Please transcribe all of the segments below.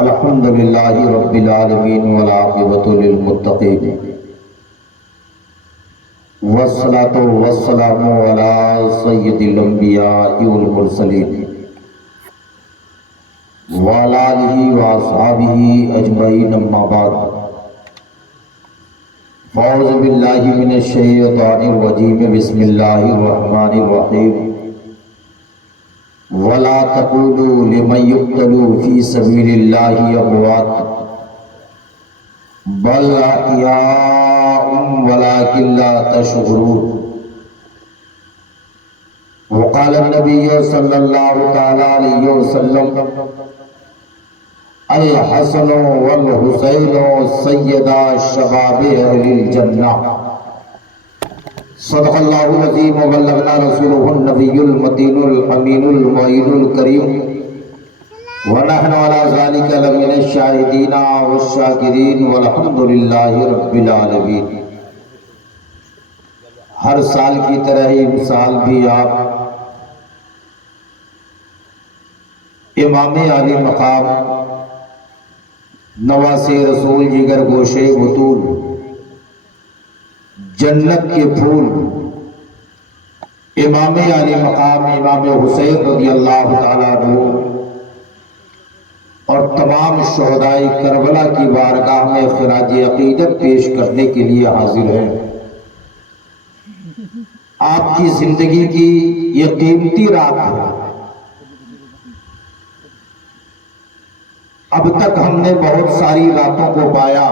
الحمد للہ رب العالمین والعاقبۃ للمتقین والصلاة والسلام علی سید الانبیاء والمرسلین وعلی آلہ واصحابہ اجمعین اما بعد فاعوذ باللہ من الشیطان الرجیم بسم اللہ الرحمن الرحیم وَلَا تَقُولُوا لِمَنْ يُقْتَلُ فِي سَبِيلِ اللَّهِ أَمْوَاتٌ بَلْ أَحْيَاءٌ وَلَكِنْ لَا تَشْعُرُونَ وقال النبي صلى الله تعالى عليه وسلم الحسن والحسين سيدا شباب أهل الجنة صدق اللہ العظیم وبلغنا رسولہ النبی المتین الامین المعین الکریم ونحن علی ذلک لمن الشاہدین والشاکرین والحمد للہ رب العالمین۔ ہر سال کی طرح ہی اس سال بھی آپ امام عالی مقام نواسے رسول جگر گوشے بطول جنت کے پھول امام علی مقام امام حسین رضی اللہ تعالیٰ عنہ اور تمام شہدائے کربلا کی بارگاہ میں خراج عقیدت پیش کرنے کے لیے حاضر ہیں۔ آپ کی زندگی کی یہ قیمتی رات ہے۔ اب تک ہم نے بہت ساری راتوں کو پایا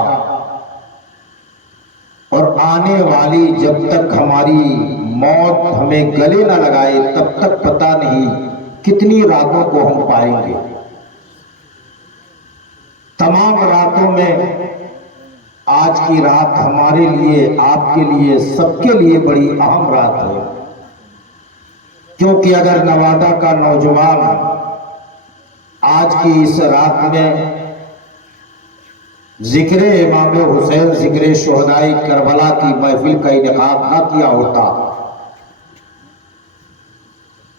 اور آنے والی جب تک ہماری موت ہمیں گلے نہ لگائے تب تک پتہ نہیں کتنی راتوں کو ہم پائیں گے۔ تمام راتوں میں آج کی رات ہمارے لیے، آپ کے لیے، سب کے لیے بڑی اہم رات ہے، کیونکہ اگر نوادہ کا نوجوان آج کی اس رات میں ذکر امام حسین، ذکر شہدائے کربلا کی محفل کا انعقاد نہ کیا ہوتا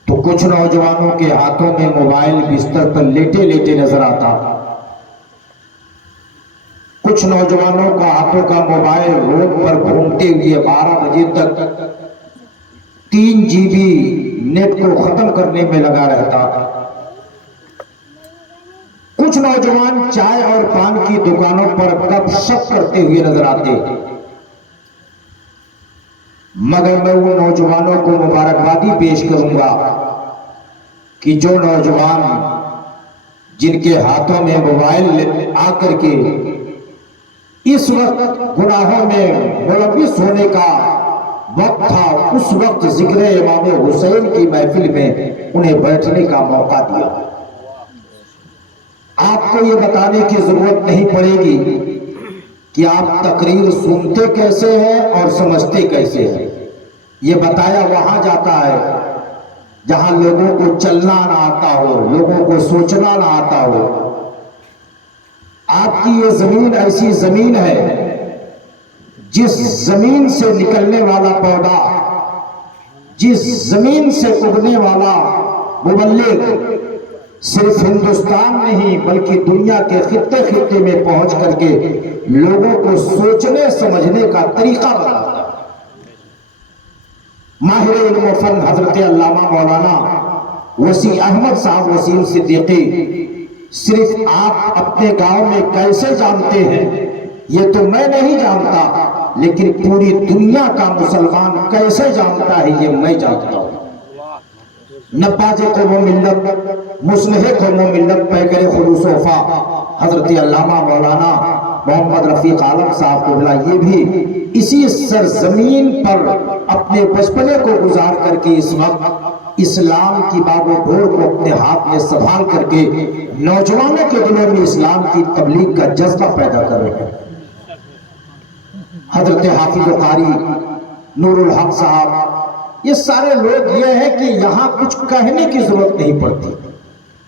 تو کچھ نوجوانوں کے ہاتھوں میں موبائل بستر پر لیٹے لیٹے نظر آتا، کچھ نوجوانوں کا ہاتھوں کا موبائل روڈ پر گھومتے ہوئے 12 بجے تک 3 GB نیٹ کو ختم کرنے میں لگا رہتا، کچھ نوجوان چائے اور پان کی دکانوں پر گپ شپ کرتے ہوئے نظر آتے، مگر میں ان نوجوانوں کو مبارکبادی پیش کروں گا کہ جو نوجوان جن کے ہاتھوں میں موبائل آ کر کے اس وقت گناہوں میں ملوث ہونے کا وقت تھا، اس وقت ذکر امام حسین کی محفل میں انہیں بیٹھنے کا موقع دیا۔ آپ کو یہ بتانے کی ضرورت نہیں پڑے گی کہ آپ تقریر سنتے کیسے ہیں اور سمجھتے کیسے ہیں، یہ بتایا وہاں جاتا ہے جہاں لوگوں کو چلنا نہ آتا ہو، لوگوں کو سوچنا نہ آتا ہو۔ آپ کی یہ زمین ایسی زمین ہے جس زمین سے نکلنے والا پودا، جس زمین سے اگنے والا مبلغ صرف ہندوستان نہیں بلکہ دنیا کے خطے خطے میں پہنچ کر کے لوگوں کو سوچنے سمجھنے کا طریقہ بتاتا ہے۔ ماہر علم و فن حضرت علامہ مولانا وسیع احمد صاحب وسیم صدیقی صرف آپ اپنے گاؤں میں کیسے جانتے ہیں یہ تو میں نہیں جانتا، لیکن پوری دنیا کا مسلمان کیسے جانتا ہے یہ میں جانتا ہوں۔ نباج قوم و ملت، مصلح قوم و ملت، پیکر خلوص و وفا حضرت علامہ مولانا محمد رفیق عالم صاحب کو بلا، یہ بھی اسی سرزمین پر اپنے بچپنے کو گزار کر کے اس وقت اسلام کی باغ و ڈور کو اپنے ہاتھ میں سنبھال کر کے نوجوانوں کے دلوں میں اسلام کی تبلیغ کا جذبہ پیدا کر رہے ہیں۔ حضرت حافظ و قاری نور الحق صاحب، یہ سارے لوگ یہ ہے کہ یہاں کچھ کہنے کی ضرورت نہیں پڑتی،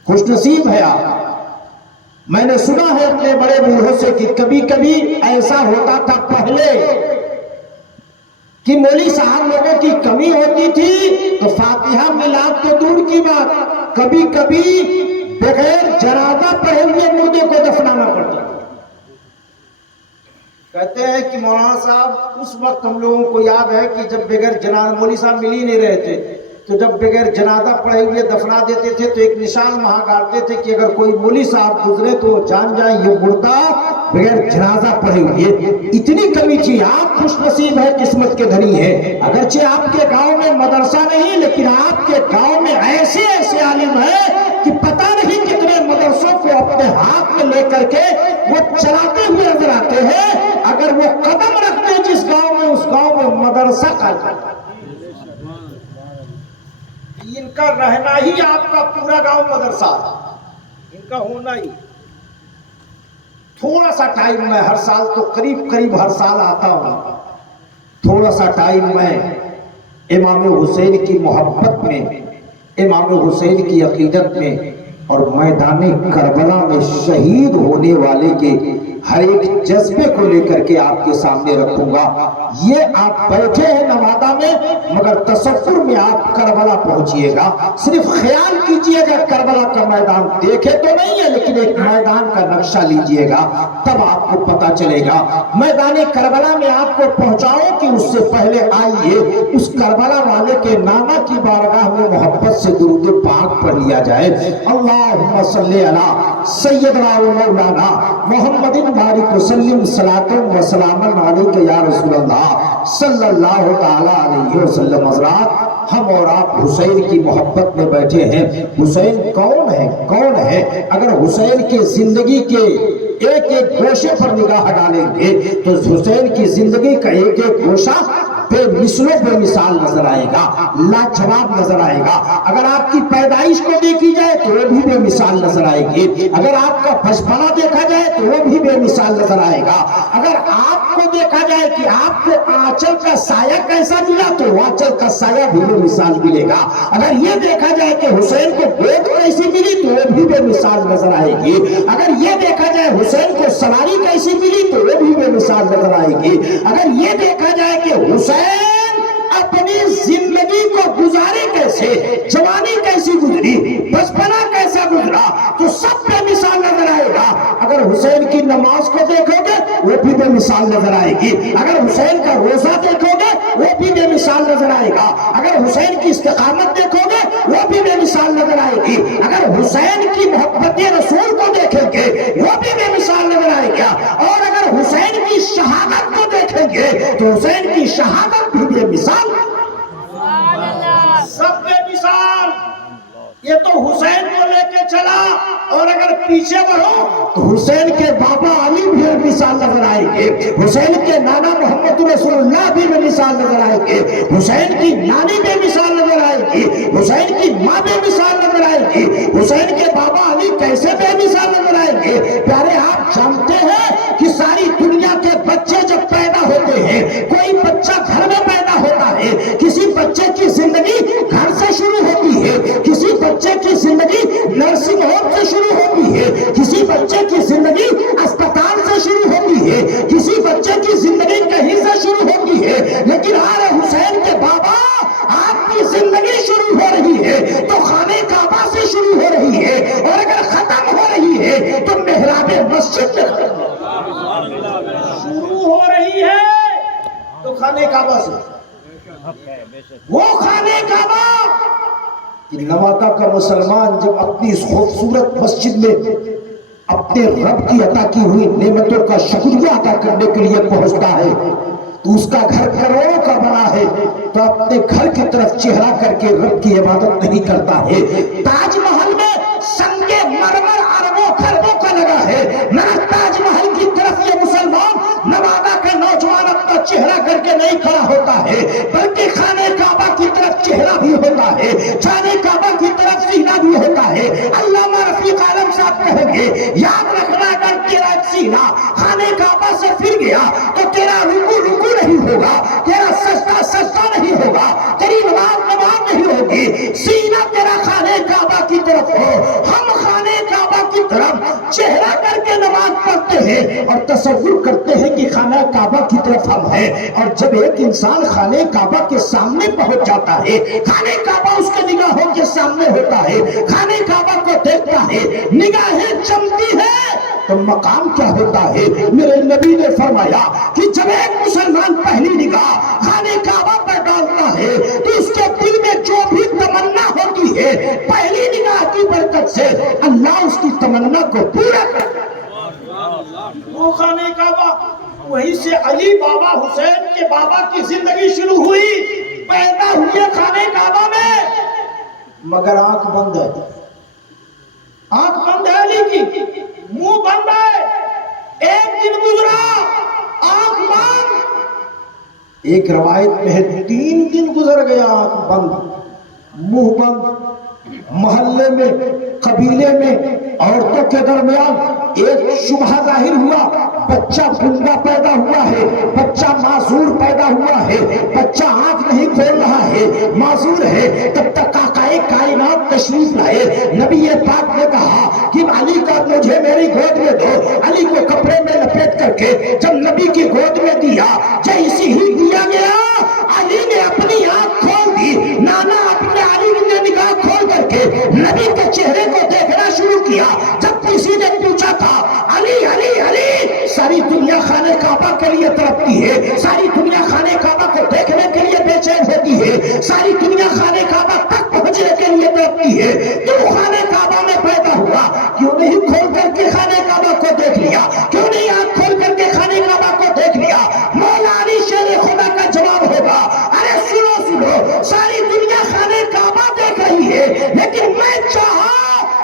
خوش نصیب ہے آپ۔ میں نے سنا ہے اپنے بڑے بوڑھوں سے کہ کبھی کبھی ایسا ہوتا تھا پہلے کہ مولوی صاحب لوگوں کی کمی ہوتی تھی تو فاتحہ میلاد تو دور کی بات، کبھی کبھی بغیر جنازہ پڑھے ہوئے مردے کو دفن کہتے ہیں کہ مولانا صاحب اس وقت ہم لوگوں کو یاد ہے کہ جب بغیر جنازہ مولوی صاحب مل ہی نہیں رہے تھے، تو جب بغیر جنازہ پڑھے ہوئے دفنا دیتے تھے تو ایک نشان وہاں گاڑتے تھے کہ اگر کوئی مولوی صاحب گزرے تو جان جائیں یہ مردہ بغیر جنازہ پڑھے ہوئے۔ اتنی کمی تھی، آپ خوش نصیب ہے، قسمت کے دھنی ہے، اگرچہ آپ کے گاؤں میں مدرسہ نہیں، لیکن آپ کے گاؤں میں ایسے ایسے عالم ہیں کہ پتہ نہیں کتنے مدرسوں کو اپنے ہاتھ میں لے کر کے وہ چلاتے ہوئے نظر آتے ہیں۔ اگر وہ قدم رکھتے جس گاؤں میں، اس گاؤں میں مدرسہ کا جاتا، ان کا رہنا ہی آپ کا پورا گاؤں مدرسہ، ان کا ہونا ہی۔ تھوڑا سا ٹائم میں ہر سال تو قریب ہر سال آتا ہوں، تھوڑا سا ٹائم میں امام حسین کی محبت میں، امام حسین کی عقیدت میں اور میدان کربلا میں شہید ہونے والے کے ہر ایک جذبے کو لے کر کے آپ کے سامنے رکھوں گا۔ یہ آپ بیٹھے ہیں نوادہ میں، مگر تصور میں آپ کربلا پہنچیے گا، صرف خیال کیجئے گا کربلا کا میدان دیکھے تو نہیں ہے، لیکن ایک میدان کا نقشہ لیجئے گا، تب آپ کو پتا چلے گا۔ میدان کربلا میں آپ کو پہنچاؤں کہ اس سے پہلے آئیے اس کربلا والے کے نانا کی بارگاہ میں محبت سے درود پاک پڑھ لیا جائے۔ اللہم صلی علی سیدنا و مولانا محمد بارک وسلم صلاۃ و سلام علیک یا رسول اللہ صلی اللہ تعالی علیہ وسلم۔ حضرات، ہم اور آپ حسین کی محبت میں بیٹھے ہیں۔ حسین کون ہے؟ کون ہے؟ اگر حسین کی زندگی کے ایک ایک گوشے پر نگاہ ڈالیں گے تو حسین کی زندگی کا ایک ایک گوشہ بے مثل و بے مثال نظر آئے گا، لاجواب نظر آئے گا۔ اگر آپ کی پیدائش کو دیکھی جائے تو وہ بھی بے مثال نظر آئے گی، اگر آپ کا بچپنا دیکھا جائے تو وہ بھی بے مثال نظر آئے گا، اگر آپ کو دیکھا جائے کہ آپ کو آنچل کا سایہ کیسا ملا تو آنچل کا سایہ بھی بے مثال ملے گا، اگر یہ دیکھا جائے کہ حسین کو گود کیسی ملی تو وہ بھی بے مثال نظر آئے گی، اگر یہ دیکھا جائے حسین کو سواری کیسی ملی تو وہ بھی بے مثال نظر آئے گی، اگر یہ دیکھا جائے کہ حسین اپنی زندگی کو گزارے کیسے، جوانی کیسی گزری، بچپنا کیسا گزرا، تو سب بے مثال نظر آئے گا۔ اگر حسین کی نماز کو دیکھو گے وہ بھی بے مثال نظر آئے گی، اگر حسین کا روزہ دیکھو گے وہ بھی بے مثال نظر آئے گا، اگر حسین کی استقامت دیکھو گے وہ بھی بے مثال نظر آئے گی، اگر حسین کی محبت رسول کو دیکھیں گے وہ بھی بے مثال نظر آئے گا، اور اگر حسین کی شہادت کو دیکھیں گے تو حسین کی شہادت بھی بے مثال، سب بے مثال۔ یہ تو حسین کو لے کے چلا، اور اگر پیچھے بڑھو تو حسین کے بابا علی بھی بے مثال نظر آئیں گے، حسین کے نانا محمد رسول اللہ بھی بے مثال نظر آئیں گے، حسین کی نانی بے مثال نظر آئے گی، حسین کی ماں بے مثال نظر آئے گی، حسین کے بابا علی کیسے بے مثال نظر آئیں گے۔ پیارے، آپ جانتے ہیں کہ ساری دنیا کے بچے جب پیدا ہوتے ہیں، کوئی بچہ گھر میں پیدا ہوتا ہے، کسی بچے کی زندگی گھر سے شروع ہوتی ہے، کسی بچے کی زندگی نرسنگ ہوم سے شروع ہوتی ہے، کسی بچے کی زندگی اسپتال سے شروع ہوتی ہے، کسی بچے کی زندگی کہیں سے شروع ہوتی ہے، لیکن آل حسین کے بابا، آپ کی زندگی شروع ہو رہی ہے تو خانہ کعبہ سے شروع ہو رہی ہے، اور اگر ختم ہو رہی ہے تو محراب مسجد میں شروع ہو رہی ہے تو خانہ کعبہ سے، وہ خانہ کعبہ کہ نوادہ کا مسلمان جب اپنی اس خوبصورت مسجد میں اپنے رب کی عطا کی ہوئی نعمتوں کا شکریہ ادا کرنے کے لیے پہنچتا ہے تو اس کا گھر کروڑوں کا بنا ہے تو اپنے گھر کی طرف چہرہ کر کے رب کی عبادت نہیں کرتا ہے۔ تاج محل میں سنگ مرمر اربوں خربوں کا لگا ہے، نہ تاج محل کی طرف یہ مسلمان نوادہ کا نوجوان اپنا چہرہ کر کے نہیں کھڑا ہوتا ہے، بلکہ خانہ کعبہ کی طرف چہرہ بھی ہوتا ہے، خانہ کعبہ کی طرف سینہ بھی ہوتا ہے۔ علامہ رفیق عالم صاحب کہیں گے، یاد رکھنا اگر تیرا سینہ خانہ کعبہ سے پھر گیا تو تیرا رکوع رکوع نہیں ہوگا، تیرا سجدہ سجدہ نہیں ہوگا، تیری نماز نماز نہیں ہوگی، سینہ تیرا خانہ کعبہ کی طرف ہو۔ ہم خانہ کعبہ کی طرف چہرہ کر کے نماز پڑھتے ہیں اور تصور کرتے ہیں کہ خانہ کعبہ کی طرف ہم ہیں، اور جب ایک انسان خانہ کعبہ کے سامنے پہنچ جاتا ہے، خانہ کعبہ اس کے نگاہوں کے سامنے ہوتا ہے، خانہ کعبہ کو دیکھتا ہے، نگاہیں چمتی ہے تو مقام کیا ہوتا ہے؟ میرے نبی نے فرمایا کہ جب ایک مسلمان پہلی نگاہ خانہ کعبہ پر ڈالتا ہے تو اس کے دل میں جو بھی تمنا ہوتی ہے پہلی نگاہ کی برکت سے اللہ اس کی تمنا کو پورا کرتا ہے۔ وہ خانہ کعبہ، وہیں سے علی بابا حسین کے بابا کی زندگی شروع ہوئی، پیدا ہوئے خانہ کعبہ میں، مگر آنکھ بند ہے، آنکھ بند ہے علی کی، منہ بند ہے، ایک دن گزرا آنکھ بند، ایک روایت میں ہے 3 دن گزر گیا آنکھ بند، منہ بند۔ محلے میں، قبیلے میں عورتوں کے درمیان ایک شبہ ظاہر ہوا، بچہ گنگا پیدا ہوا ہے، بچہ معذور پیدا ہوا ہے، بچہ آنکھ نہیں کھول رہا ہے، معذور ہے۔ تب تک آقائے کائنات تشریف لائے، نبی پاک نے کہا کہ علی کا مجھے میری گود میں دو۔ علی کو کپڑے میں لپیٹ کر کے جب نبی کی گود میں دیا، جیسی ہی دیا گیا علی نے اپنی آنکھ کھول دی۔ نانا اپنے علی نے نگاہ کھول کر کے نبی کے چہرے کو دیکھنا شروع کیا۔ جب کسی نے پوچھا تھا علی علی علی، ساری دنیا خانہ کعبہ کے لیے تڑپتی ہے، ساری دنیا خانہ کعبہ کو دیکھنے کے لیے بے چین ہوتی ہے، ساری دنیا خانہ کعبہ تک پہنچنے کے لیے تڑپتی ہے، تو خانہ کعبہ میں پیدا ہوا، کیوں نہیں کھول کر کے خانہ کعبہ کو دیکھ لیا؟ کیوں نہیں آنکھ کھول کر کے خانہ کعبہ کو دیکھ لیا؟ مولا علی شیر خدا کا جواب ہوگا، ارے سنو سنو، ساری دنیا خانہ کعبہ دیکھ رہی ہے، لیکن میں چاہا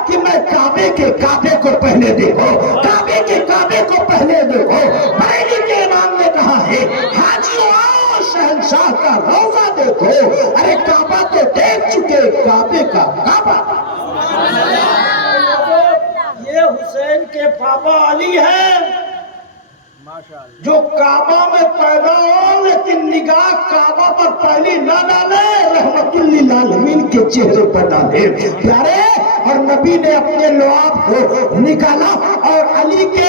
کہ میں کعبے کے کعبے کو پہلے دیکھو، کعبے کے کعبے کو پہلے دیکھو۔ بریلی کے امام نے کہا ہے حاجیوں آؤ شہنشاہ کا روضہ دیکھو، ارے کعبہ تو دیکھ چکے، کعبے کا کعبہ۔ یہ حسین کے بابا علی ہیں جو کعبہ میں پیدا ہو لیکن نگاہ کعبہ پر پہلی نہ ڈالے، رحمت للعالمین کے چہرے پر ڈالے پیارے۔ اور نبی نے اپنے لعاب کو نکالا اور علی کے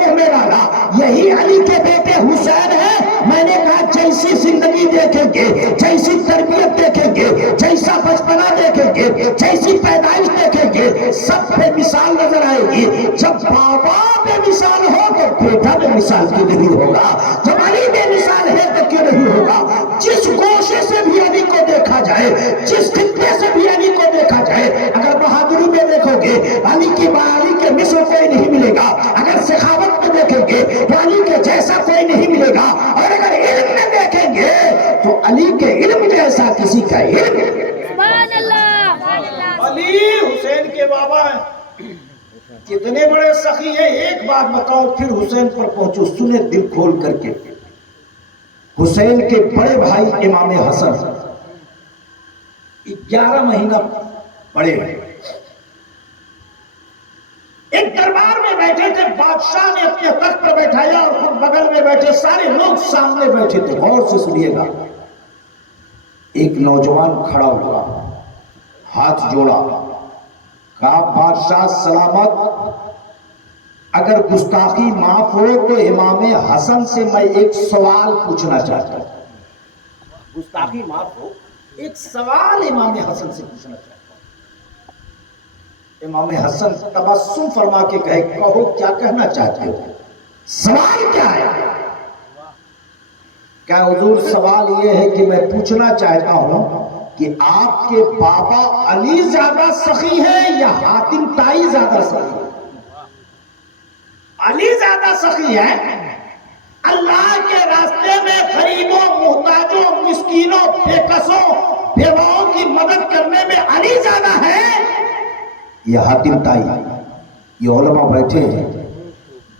منہ میں ڈالا، یہی علی کے بیٹے حسین ہیں۔ میں نے کہا جیسی زندگی دیکھیں گے، جیسی تربیت دیکھیں گے، جیسا بچپنا دیکھیں گے، جیسی پیدائش دیکھیں گے، سب پہ مثال نظر آئے گی۔ جب بابا بے مثال ہو تو بیٹا بے مثال کیوں نہیں ہوگا؟ جب علی بے مثال ہے تو کیوں نہیں ہوگا؟ جس گوشے سے بھی علی کو دیکھا جائے، جس خطے سے بھی علی کو دیکھا جائے، اگر بہادری میں دیکھو گے علی کے مثل کوئی نہیں ملے گا، اگر سخاوت میں دیکھیں گے تو علی کے جیسا کوئی نہیں ملے گا، اور اگر علم میں دیکھیں گے تو علی کے علم جیسا کسی کا علم نہیں۔ سبحان اللہ۔ علی حسین کے بابا ہیں، کتنے بڑے سخی ہیں۔ ایک بات بتاؤ پھر حسین پر پہنچو، سنے دل کھول کر کے۔ حسین کے بڑے بھائی امام حسن 11 مہینہ بڑے ہیں، ایک دربار میں بیٹھے تھے، بادشاہ نے اپنے تخت پر بیٹھایا اور خود بغل میں بیٹھے، سارے لوگ سامنے بیٹھے تھے۔ غور سے سنیے گا، ایک نوجوان کھڑا ہوا، ہاتھ جوڑا، کہا بادشاہ سلامت، اگر گستاخی معاف ہو تو امام حسن سے میں ایک سوال پوچھنا چاہتا ہوں۔ گستاخی معاف ہو، ایک سوال امام حسن سے پوچھنا چاہتا ہوں۔ امام حسن تبسم فرما کے کہے کہو کیا کہنا چاہتے ہو؟ سوال کیا ہے؟ کیا حضور سوال یہ ہے کہ میں پوچھنا چاہتا ہوں کہ آپ کے بابا علی زیادہ سخی ہیں یا حاتم طائی زیادہ سخی ہیں؟ علی زیادہ سخی ہے، اللہ کے راستے میں غریبوں، محتاجوں، مسکینوں، بےکسوں، بیواؤں کی مدد کرنے میں علی زیادہ ہے یہ حاتم طائی؟ یہ علماء بیٹھے ہیں،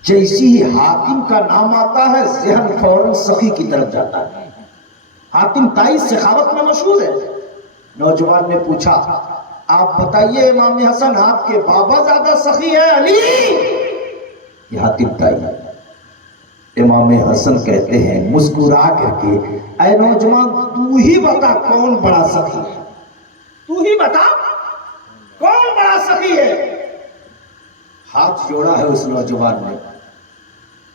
جیسی ہی حاتم کا نام آتا ہے ذہن فوراً سخی کی طرف جاتا ہے۔ حاتم طائی سخاوت میں مشہور ہے۔ نوجوان نے پوچھا آپ بتائیے امام حسن آپ کے بابا زیادہ سخی ہیں علی؟ یہ حاتم طائی ہے۔ امام حسن کہتے ہیں مسکرا کر کے اے نوجوان تو ہی بتا کون بڑا سخی ہے؟ تو ہی بتا کون بڑا سخی ہے؟ ہاتھ جوڑا ہے اس نوجوان نے،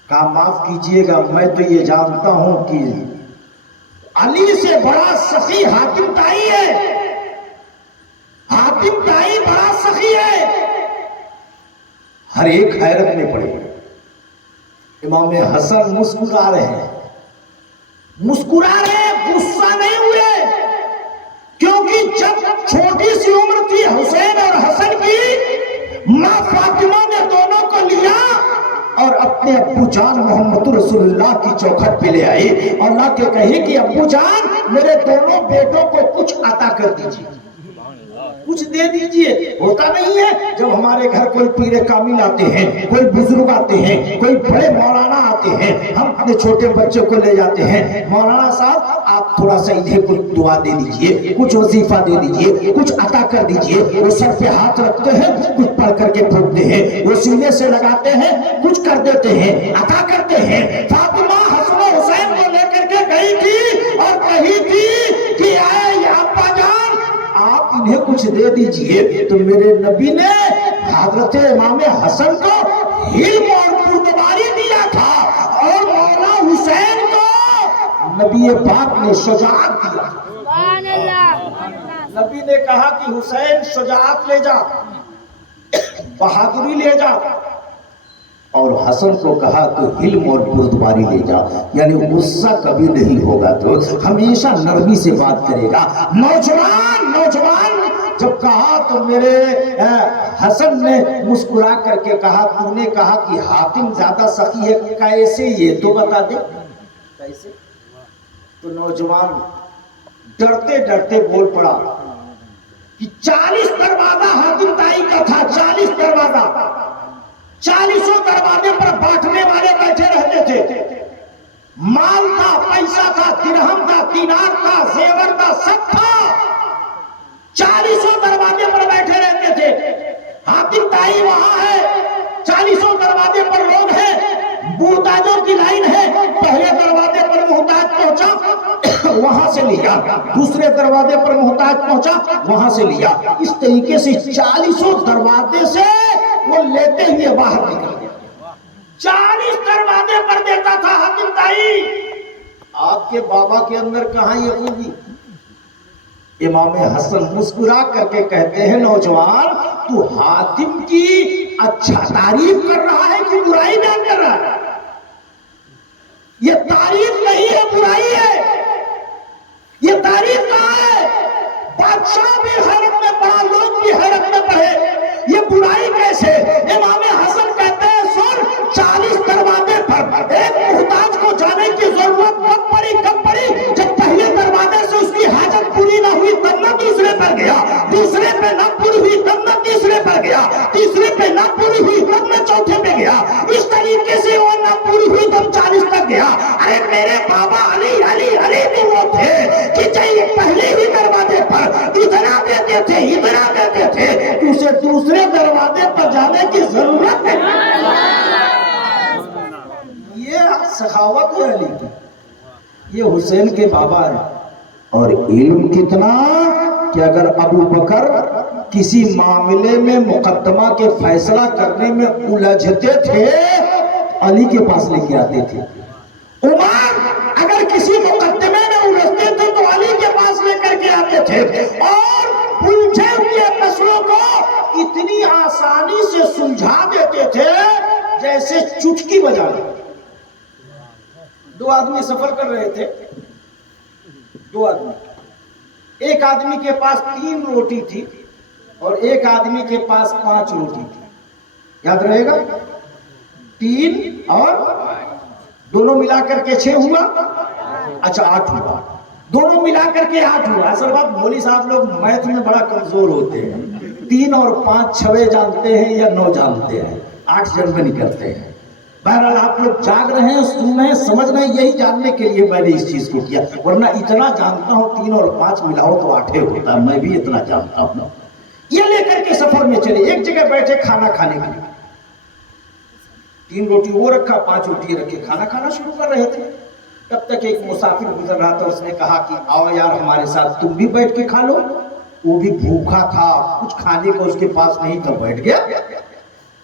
کہا معاف کیجئے گا میں تو یہ جانتا ہوں کہ علی سے بڑا سخی حاتم طائی ہے، حاتم طائی بڑا سخی ہے۔ ہر ایک حیرت میں پڑے. امام حسن مسکرا رہے ہیں، غصہ نہیں ہوئے، کیونکہ جب چھوٹی سی عمر تھی حسین اور حسن کی، ماں فاطمہ نے دونوں کو لیا اور اپنے ابو جان محمد رسول اللہ کی چوکھٹ پہ لے آئی اور لا کے کہی کہ ابو جان میرے دونوں بیٹوں کو کچھ عطا کر دیجیے، کچھ دے دیجئے. ہوتا نہیں ہے جب ہمارے گھر کوئی پیر کامل آتے ہیں، کوئی بزرگ آتے ہیں، کوئی بڑے مولانا آتے ہیں، ہم اپنے چھوٹے بچے کو لے جاتے ہیں، مولانا صاحب آپ تھوڑا سا ادھر کچھ دعا دے دیجئے، کچھ وظیفہ دے دیجئے، کچھ عطا کر دیجئے. وہ سر پہ ہاتھ رکھتے ہیں، کچھ پڑھ کر کے پھونکتے ہیں، وہ سینے سے لگاتے ہیں، کچھ کر دیتے ہیں، عطا کرتے ہیں. فاطمہ حسن و حسین کو لے کر کے گئی تھی اور کہی تھی کہ اے ابا جان آپ انہیں کچھ دے دیجئے. تو میرے نبی نے حضرت امام حسن کو علم اور بردباری دیا تھا اور مولا حسین کو نبی پاک نے شجاعت دیا. سبحان اللہ. نبی نے کہا کہ حسین شجاعت لے جا، بہادری لے جا، اور حسن کو کہا تو علم اور بردباری لے جا، یعنی غصہ کبھی نہیں ہوگا، تو ہمیشہ نرمی سے بات کرے گا. نوجوان جب کہا تو میرے حسن نے مسکرا کر کے کہا تو نے کہا کہ حاتم زیادہ سخی ہے، کیسے یہ تو بتا دے کیسے. تو نوجوان ڈرتے ڈرتے بول پڑا کہ 40 دروازہ حاتم تائی کا تھا، 40 دروازہ، 40 دروازے پر بانٹنے والے بیٹھے رہتے تھے. مال تھا، پیسہ تھا، درہم تھا، دینار تھا، زیور تھا، سب تھا. 40 دروازے پر بیٹھے رہتے تھے. حاتم تائی وہاں ہے، 40 دروازے پر لوگ ہیں، محتاجوں کی لائن ہے. پہلے دروازے پر محتاج پہنچا، وہاں سے لیا. دوسرے دروازے پر محتاج پہنچا، وہاں سے لیا. اس طریقے سے 40 دروازے سے وہ لیتے ہوئے باہر نکل گیا. 40 دروازے پر دیتا تھا حاتم تائی. آپ کے بابا کے اندر کہاں یہ خوبی؟ امام حسن مسکرا کر کے کہتے ہیں نوجوان تو حاتم کی اچھا تعریف کر رہا ہے کہ برائی بیان کر رہا ہے؟ یہ تعریف نہیں ہے، برائی ہے. یہ تعریف کہاں ہے؟ بادشاہ بھی حیرت میں پڑا، لوگ بھی حیرت میں پڑے. یہ برائی کیسے؟ امام حسن کہتے ہیں سن، 40 دروازے پر ایک محتاج کو جانے کی ضرورت کب پڑی؟ جب پہلے دروازے سے اس کی حاجت پوری نہ ہوئی تب نہ دوسرے پر گیا، دوسرے پہ نہ پوری ہوئی تب نہ تیسرے پر گیا، تیسرے پہ نہ پوری ہوئی تب نہ چوتھے پہ گیا. اس طریقے سے وہ نہ پوری ہوئی تب 40 تک گیا. ارے میرے بابا علی بھی وہ تھے کہ چاہیے پہلے ہی دروازے پر اتنا دیتے تھے کہ اسے دوسرے دروازے پر جانے کی ضرورت ہے. یہ سخاوت ہے علی کی، یہ حسین کے بابا ہے. اور علم کتنا کہ اگر ابو بکر کسی معاملے میں مقدمہ کے فیصلہ کرنے میں الجھتے تھے علی کے پاس لے کے آتے تھے. عمر اگر کسی مقدمے میں الجھتے تھے تو علی کے پاس لے کر کے آتے تھے اور الجھے ہوئے مسئلوں کو اتنی آسانی سے سلجھا دیتے تھے جیسے چٹکی بجانا. 2 آدمی سفر کر رہے تھے، 2 آدمی، ایک آدمی کے پاس 3 روٹی تھی اور ایک آدمی کے پاس 5 روٹی تھی. یاد رہے گا؟ 3 اور دونوں ملا کر کے 6 ہوا، اچھا 8 ہوا. دونوں ملا کر کے 8 ہوا. اصل بات مولوی صاحب لوگ میتھ میں بڑا کمزور ہوتے ہیں. 3 اور 5 6 جانتے ہیں یا 9 جانتے ہیں، 8 جن میں نکلتے ہیں. بہرحال آپ لوگ جاگ رہے ہیں، سن رہے ہیں، سمجھ رہے ہیں، یہی جاننے کے لیے میں نے اس چیز کو کیا. ورنہ اتنا جانتا ہوں 3 اور 5 ملاؤ تو 8 ہوتا ہے، میں بھی اتنا جانتا ہوں. یہ لے کر کے سفر میں چلے، ایک جگہ بیٹھے کھانا کھانے کے لیے. 3 روٹی وہ رکھا، 5 روٹی رکھے، کھانا کھانا شروع کر رہے تھے. تب تک ایک مسافر گزر رہا تھا، اس نے کہا کہ آؤ یار ہمارے ساتھ، تم بھی بیٹھ کے کھا لو. وہ بھی بھوکا تھا، کچھ کھانے کو اس کے پاس نہیں تھا، بیٹھ گیا.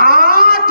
8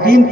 3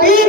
3।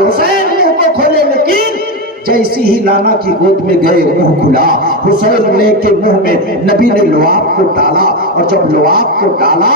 حسین منہ کو کھولے، لیکن جیسی ہی نانا کی گود میں گئے منہ کھلا۔ حسین نے کے منہ میں نبی نے لعاب کو ڈالا، اور جب لعاب کو ڈالا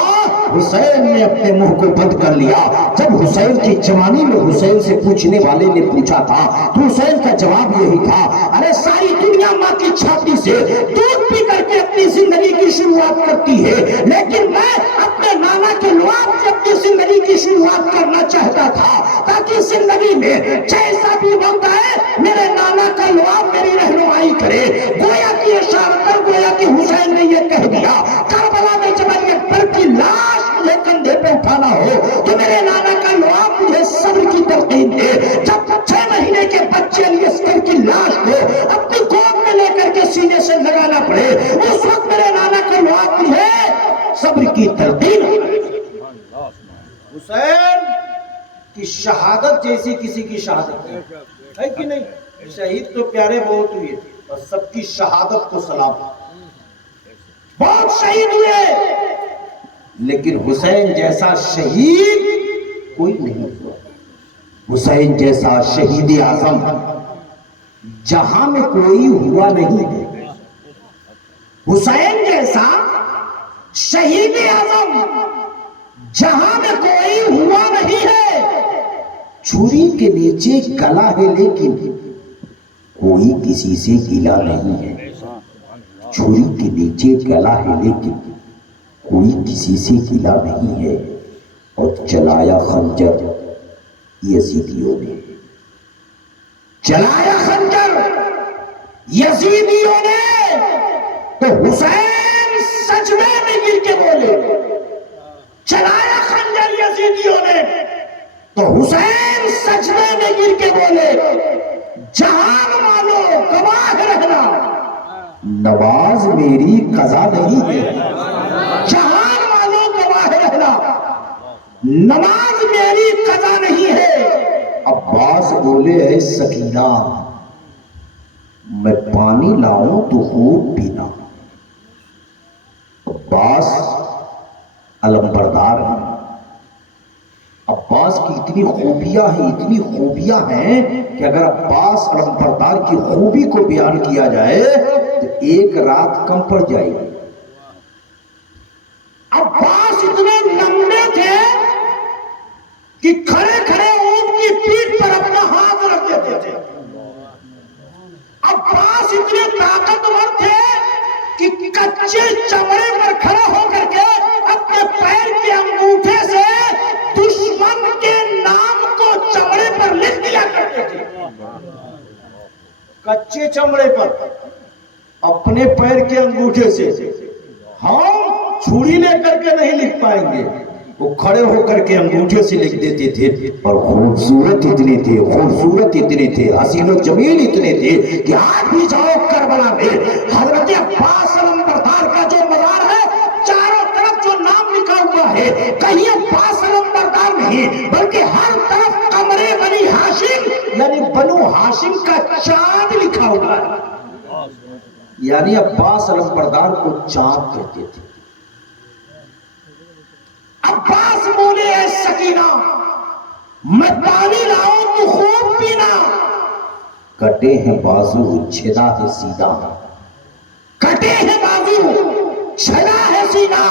حسین نے اپنے منہ کو بند کر لیا۔ جب حسین کی جوانی میں حسین سے پوچھنے والے نے پوچھا تھا تو حسین کا جواب یہی تھا، ارے ساری دنیا ماں کی چھاتی سے دودھ پی کر کے اپنی زندگی کی شروعات کرتی ہے، لیکن میں اپنے نانا کے لعاب سے اپنی زندگی کی شروعات کرنا چاہتا تھا تاکہ زندگی میں جیسا بھی وقت آئے میرے نانا کا لعاب میری رہنمائی کرے۔ گویا کی اشارت پر گویا کہ حسین نے یہ کہہ دیا، کربلا میں جب علی اکبر کی لاش مجھے کندھے پہ اٹھانا ہو تو میرے نانا کا لعاب مجھے صبر کی تلقین دے۔ جب 6 مہینے کے بچے علی اصغر کی لاش کو اپنی گود میں لے کر کے سینے سے لگانا پڑے، اس وقت میرے نانا کا لعاب مجھے صبر کی تلقین۔ حسین کی شہادت جیسی کسی کی شہادت ہے کہ نہیں؟ شہید تو پیارے بہت ہوئے اور سب کی شہادت کو سلام، بہت شہید ہوئے، لیکن حسین جیسا شہید کوئی نہیں ہوا۔ حسین جیسا شہید اعظم جہاں میں کوئی ہوا نہیں ہے۔ حسین جیسا شہید اعظم جہاں میں کوئی ہوا نہیں ہے۔ چھری کے نیچے گلا ہے لیکن کوئی کسی سے گلا نہیں ہے۔ چھری کے نیچے گلا ہے لیکن کوئی کسی سے گلا نہیں ہے۔ اور چلایا خنجر یزیدیوں نے، چلایا خنجر یزیدیوں نے، تو حسین سجدے میں گر کے بولے۔ چلایا خنجر یزیدیوں نے تو حسین سجدے میں گر کے بولے، جہان مانو گواہ رہنا، نماز میری قضا نہیں ہے۔ جہان مانو گواہ رہنا، نماز میری قضا نہیں ہے۔ عباس بولے، اے سکینہ میں پانی لاؤں تو خوب پینا۔ عباس علمبردار ہیں، عباس کی اتنی خوبیاں ہیں، اتنی خوبیاں ہیں کہ اگر عباس علمبردار کی خوبی کو بیان کیا جائے تو ایک رات کم پڑ جائے گی۔ عباس اتنے لمبے تھے کہ کھڑے کھڑے اونٹ کی پیٹھ پر اپنا ہاتھ رکھ دیتے تھے۔ عباس اتنے طاقتور تھے کہ کچے چمڑے پر کھڑا ہو کر کے اپنے پیر کے انگوٹھے سے دشمن کے نام کو چمڑے پر لکھ دیا کرتے تھے۔ کچے چمڑے پر اپنے پیر کے انگوٹھے سے، ہم چھری لے کر کے نہیں لکھ پائیں گے، وہ کھڑے ہو کر کے انگوٹھے سے لکھ دیتے تھے۔ اور خوبصورت اتنے تھے، خوبصورت اتنے تھے، حسین و جمیل اتنے تھے کہ آج بھی جاؤ کربلا میں حضرت عباس علمبردار کا جو مزار ہے، چاروں طرف جو نام لکھا ہوا ہے، کہیں عباس علمبردار نہیں بلکہ ہر طرف قمر بنی ہاشم یعنی بنو ہاشم کا چاند لکھا ہوا ہے۔ یعنی عباس علمبردار کو چاند کہتے تھے۔ عباس بولے، اے سکینہ میں پانی لاؤں تو خوب پینا۔ کٹے ہیں بازو چھدا ہے سیدھا، کٹے ہیں بازو چھلا ہے سینہ،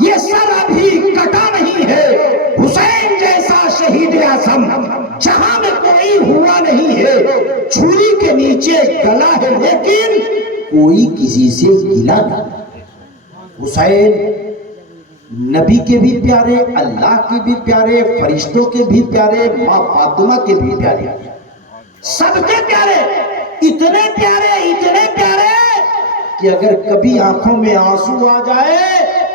یہ سر ابھی کٹا نہیں ہے۔ حسین جیسا شہید اعظم جہاں میں کوئی ہوا نہیں ہے۔ چھری کے نیچے گلا ہے لیکن کوئی کسی سے گلا نہیں۔ حسین نبی کے بھی پیارے، اللہ کے بھی پیارے، فرشتوں کے بھی پیارے، ماں فاطمہ کے بھی پیارے، سب کے پیارے، اتنے پیارے کہ اگر کبھی آنکھوں میں آنسو آ جائے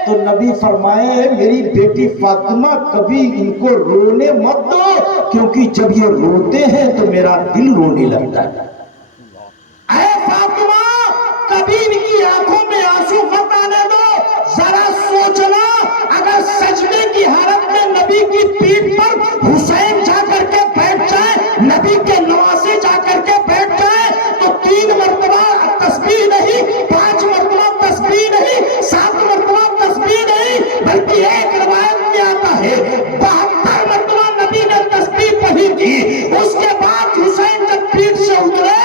تو نبی فرمائے، میری بیٹی فاطمہ کبھی ان کو رونے مت دو، کیونکہ جب یہ روتے ہیں تو میرا دل رونے لگتا ہے۔ اے فاطمہ کبھی ان کی آنکھوں میں آنسو مت آنے دو۔ ذرا سوچنا، اگر سجدے کی حالت میں نبی کی پیٹھ پر حسین جا کر کے بیٹھ جائے، نبی کے نواسے جا کر کے بیٹھ جائے تو 3 مرتبہ تسبیح نہیں، 5 مرتبہ تسبیح نہیں، 7 مرتبہ تسبیح نہیں، بلکہ ایک روایت میں آتا ہے 72 مرتبہ نبی نے تسبیح پڑھی نہیں تھی. اس کے بعد حسین جب پیٹھ سے اترے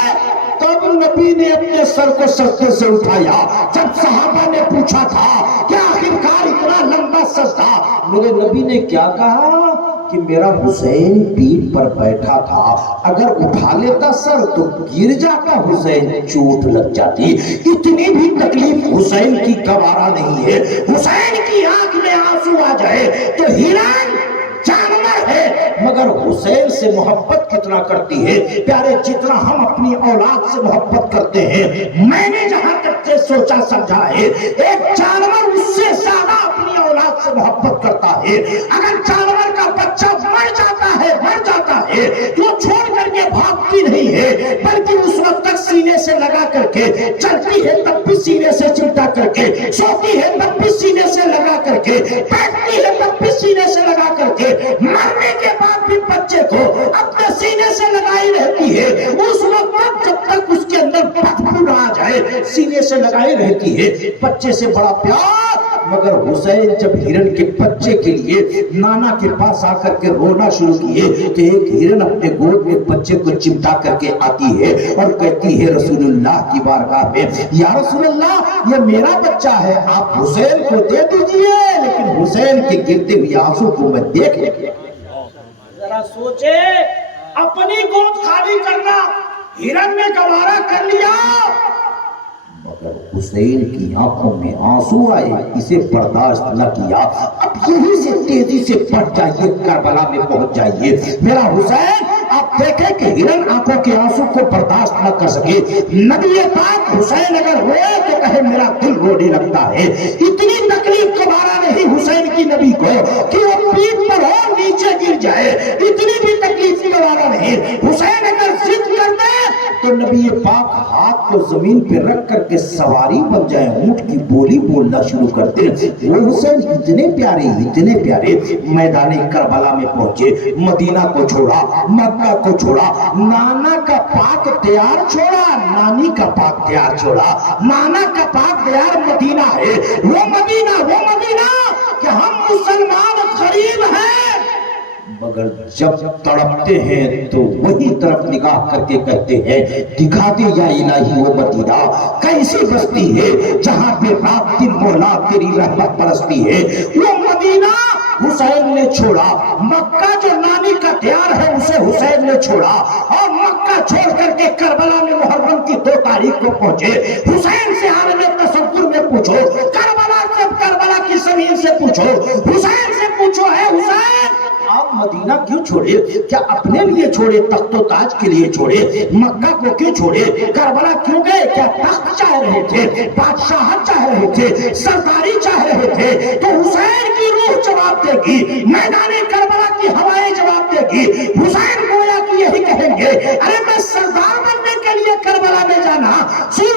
تب نبی نے اپنے سر کو سجدے سے اٹھایا. جب صحابہ نے پوچھا تھا کہ آخرکار اتنا لمبا سجدہ، میرے نبی نے کیا کہا کہ میرا حسین پیٹھ پر بیٹھا تھا، اگر اٹھا لیتا سر تو گر جاتا حسین، چوٹ لگ جاتی. اتنی بھی تکلیف حسین کی گوارا نہیں ہے. حسین کی آنکھ میں آنسو آ جائے تو ہرن جانور ہے مگر حسین سے محبت کتنا کرتی ہے پیارے، جتنا ہم اپنی اولاد سے محبت کرتے ہیں. میں نے جہاں تک سے سوچا سمجھا ہے ایک جانور اس سے زیادہ اپنی اولاد سے محبت کرتا ہے. اگر جانور کا بچہ مر جاتا ہے تو چھوڑ کر کے بھاگتی نہیں ہے بلکہ اس وقت تک سینے سے لگا کر کے چلتی ہے، تب بھی سینے سے چمٹا کر کے سوتی ہے، تب بھی سینے سے لگا کر کے بیٹھتی ہے، تب بھی سینے سے لگا کر کے مرنے کے بعد بھی بچے کو اپنے سینے سے لگائی رہتی ہے. اس وقت تک جب تک اس کے اندر بدبو نہ آ جائے سینے سے لگائی رہتی ہے. بچے سے بڑا پیار. مگر حسین جب ہرن کے بچے کے لیے نانا کے پاس آ کر کے رونا شروع کیے تو ایک ہرن اپنے گود میں بچے کو چمٹا کر کے آتی ہے اور کہتی ہے رسول اللہ کی بارگاہ میں، یا رسول اللہ یہ میرا بچہ ہے، آپ حسین کو دے دیجئے. لیکن حسین کے گرتے ہوئے آنسو کو میں دیکھ لیا. ذرا سوچے، اپنی گود خالی کرنا ہرن نے گوارا کر لیا مگر حسین کی آنکھوں میں آنسو آئے، اسے برداشت نہ کیا. اب یہی سے تیزی سے بڑھ جائیے، کربلا میں پہنچ جائیے. میرا حسین آپ دیکھیں کہ ہرن آنکھوں کے آنسو کو برداشت نہ کر سکے. نبی پاک حسین اگر روئے تو کہے میرا دل رونے لگتا ہے. اتنی تکلیف گوارا نہیں حسین کی نبی کو کہ وہ پیٹھ پر ہو نیچے گر جائے، اتنی بھی تکلیف گوارا نہیں. حسین اگر ضد کر دے تو نبی پاک ہاتھ کو زمین پہ رکھ کر کے سواری بن جائے، اونٹ کی بولی بولنا شروع کر دے. وہ حسین اتنے پیارے میدان کربلا میں پہنچے. مدینہ کو چھوڑا، مکہ کو چھوڑا، نانا کا پاک دیار چھوڑا، نانی کا پاک دیار چھوڑا. نانا کا پاک دیار مدینہ ہے. وہ مدینہ کہ ہم مسلمان غریب ہیں مگر جب تڑپتے ہیں تو وہی طرف نگاہ کر کے کہتے ہیں دکھا دے یا الہی وہ مدینہ کیسی بستی ہے جہاں پہ رات دن مولا تیری رحمت برستی ہے. وہ مدینہ حسین نے چھوڑا. مکہ جو نانی کا دیار ہے اسے حسین نے چھوڑا اور مکہ چھوڑ کر کے کربلا میں محرم کی 2 تاریخ کو پہنچے. حسین سے عالم تصور میں پوچھو، کربلا کی زمین سے پوچھو، حسین سے پوچھو، ہے حسین آپ مدینہ کیوں چھوڑے؟ کیا اپنے لیے چھوڑے؟ تخت و تاج کے لیے چھوڑے؟ مکہ کو کیوں چھوڑے؟ کربلا کیوں گئے؟ کیا تخت چاہ رہے تھے؟ بادشاہت چاہ رہے تھے؟ سرداری چاہ رہے تھے؟ تو حسین کی روح جواب دے گی، میدان کربلا کی ہوائیں جواب دے گی. حسین گویا کہ یہی کہیں گے ارے میں سردار بننے کے لیے کربلا میں جانا، سن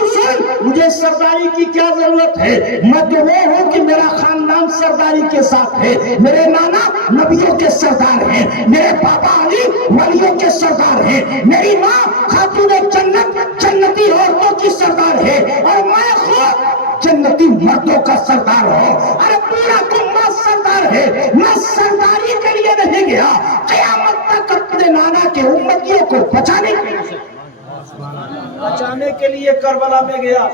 مجھے سرداری کی کیا ضرورت ہے؟ میں تو وہ ہوں کہ میرا خاندان سرداری کے ساتھ ہے. میرے نانا نبیوں کے سردار ہیں، میرے پاپا علی ولیوں کے سردار ہیں، میری ماں خاتون جنت جنتی عورتوں کی سردار ہے اور میں خود جنتی مردوں کا سردار ہوں. ارے پورا امت سردار ہے. میں سرداری کے لیے نہیں گیا، قیامت تک اپنے نانا کے امتیوں کو بچانے کے لیے کربلا میں گیا.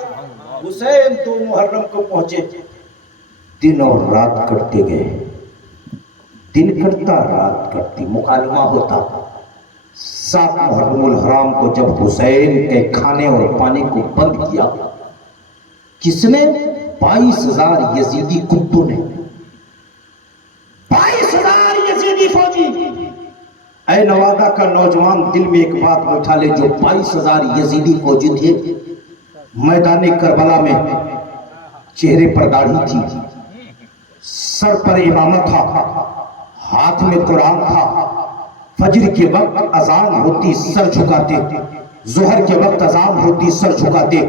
حسین 2 محرم کو پہنچے. دن اور رات کٹتے گئے، دن کٹتا رات کٹتی، مکالمہ ہوتا. 7 محرم الحرام کو جب حسین کے کھانے اور پانی کو بند کیا، کس نے؟ 22,000 یزیدی کتوں نے، 22,000 یزیدی فوجی. اے نوادہ کا نوجوان دل میں ایک بات اٹھا لے، جو 22,000 یزیدی فوجی تھے میدان کربلا میں، چہرے پر داڑھی تھی، سر پر امامت تھا، ہاتھ میں قرآن تھا. فجر کے وقت اذان ہوتی سر جھکاتے، ظہر کے وقت اذان ہوتی سر جھکاتے،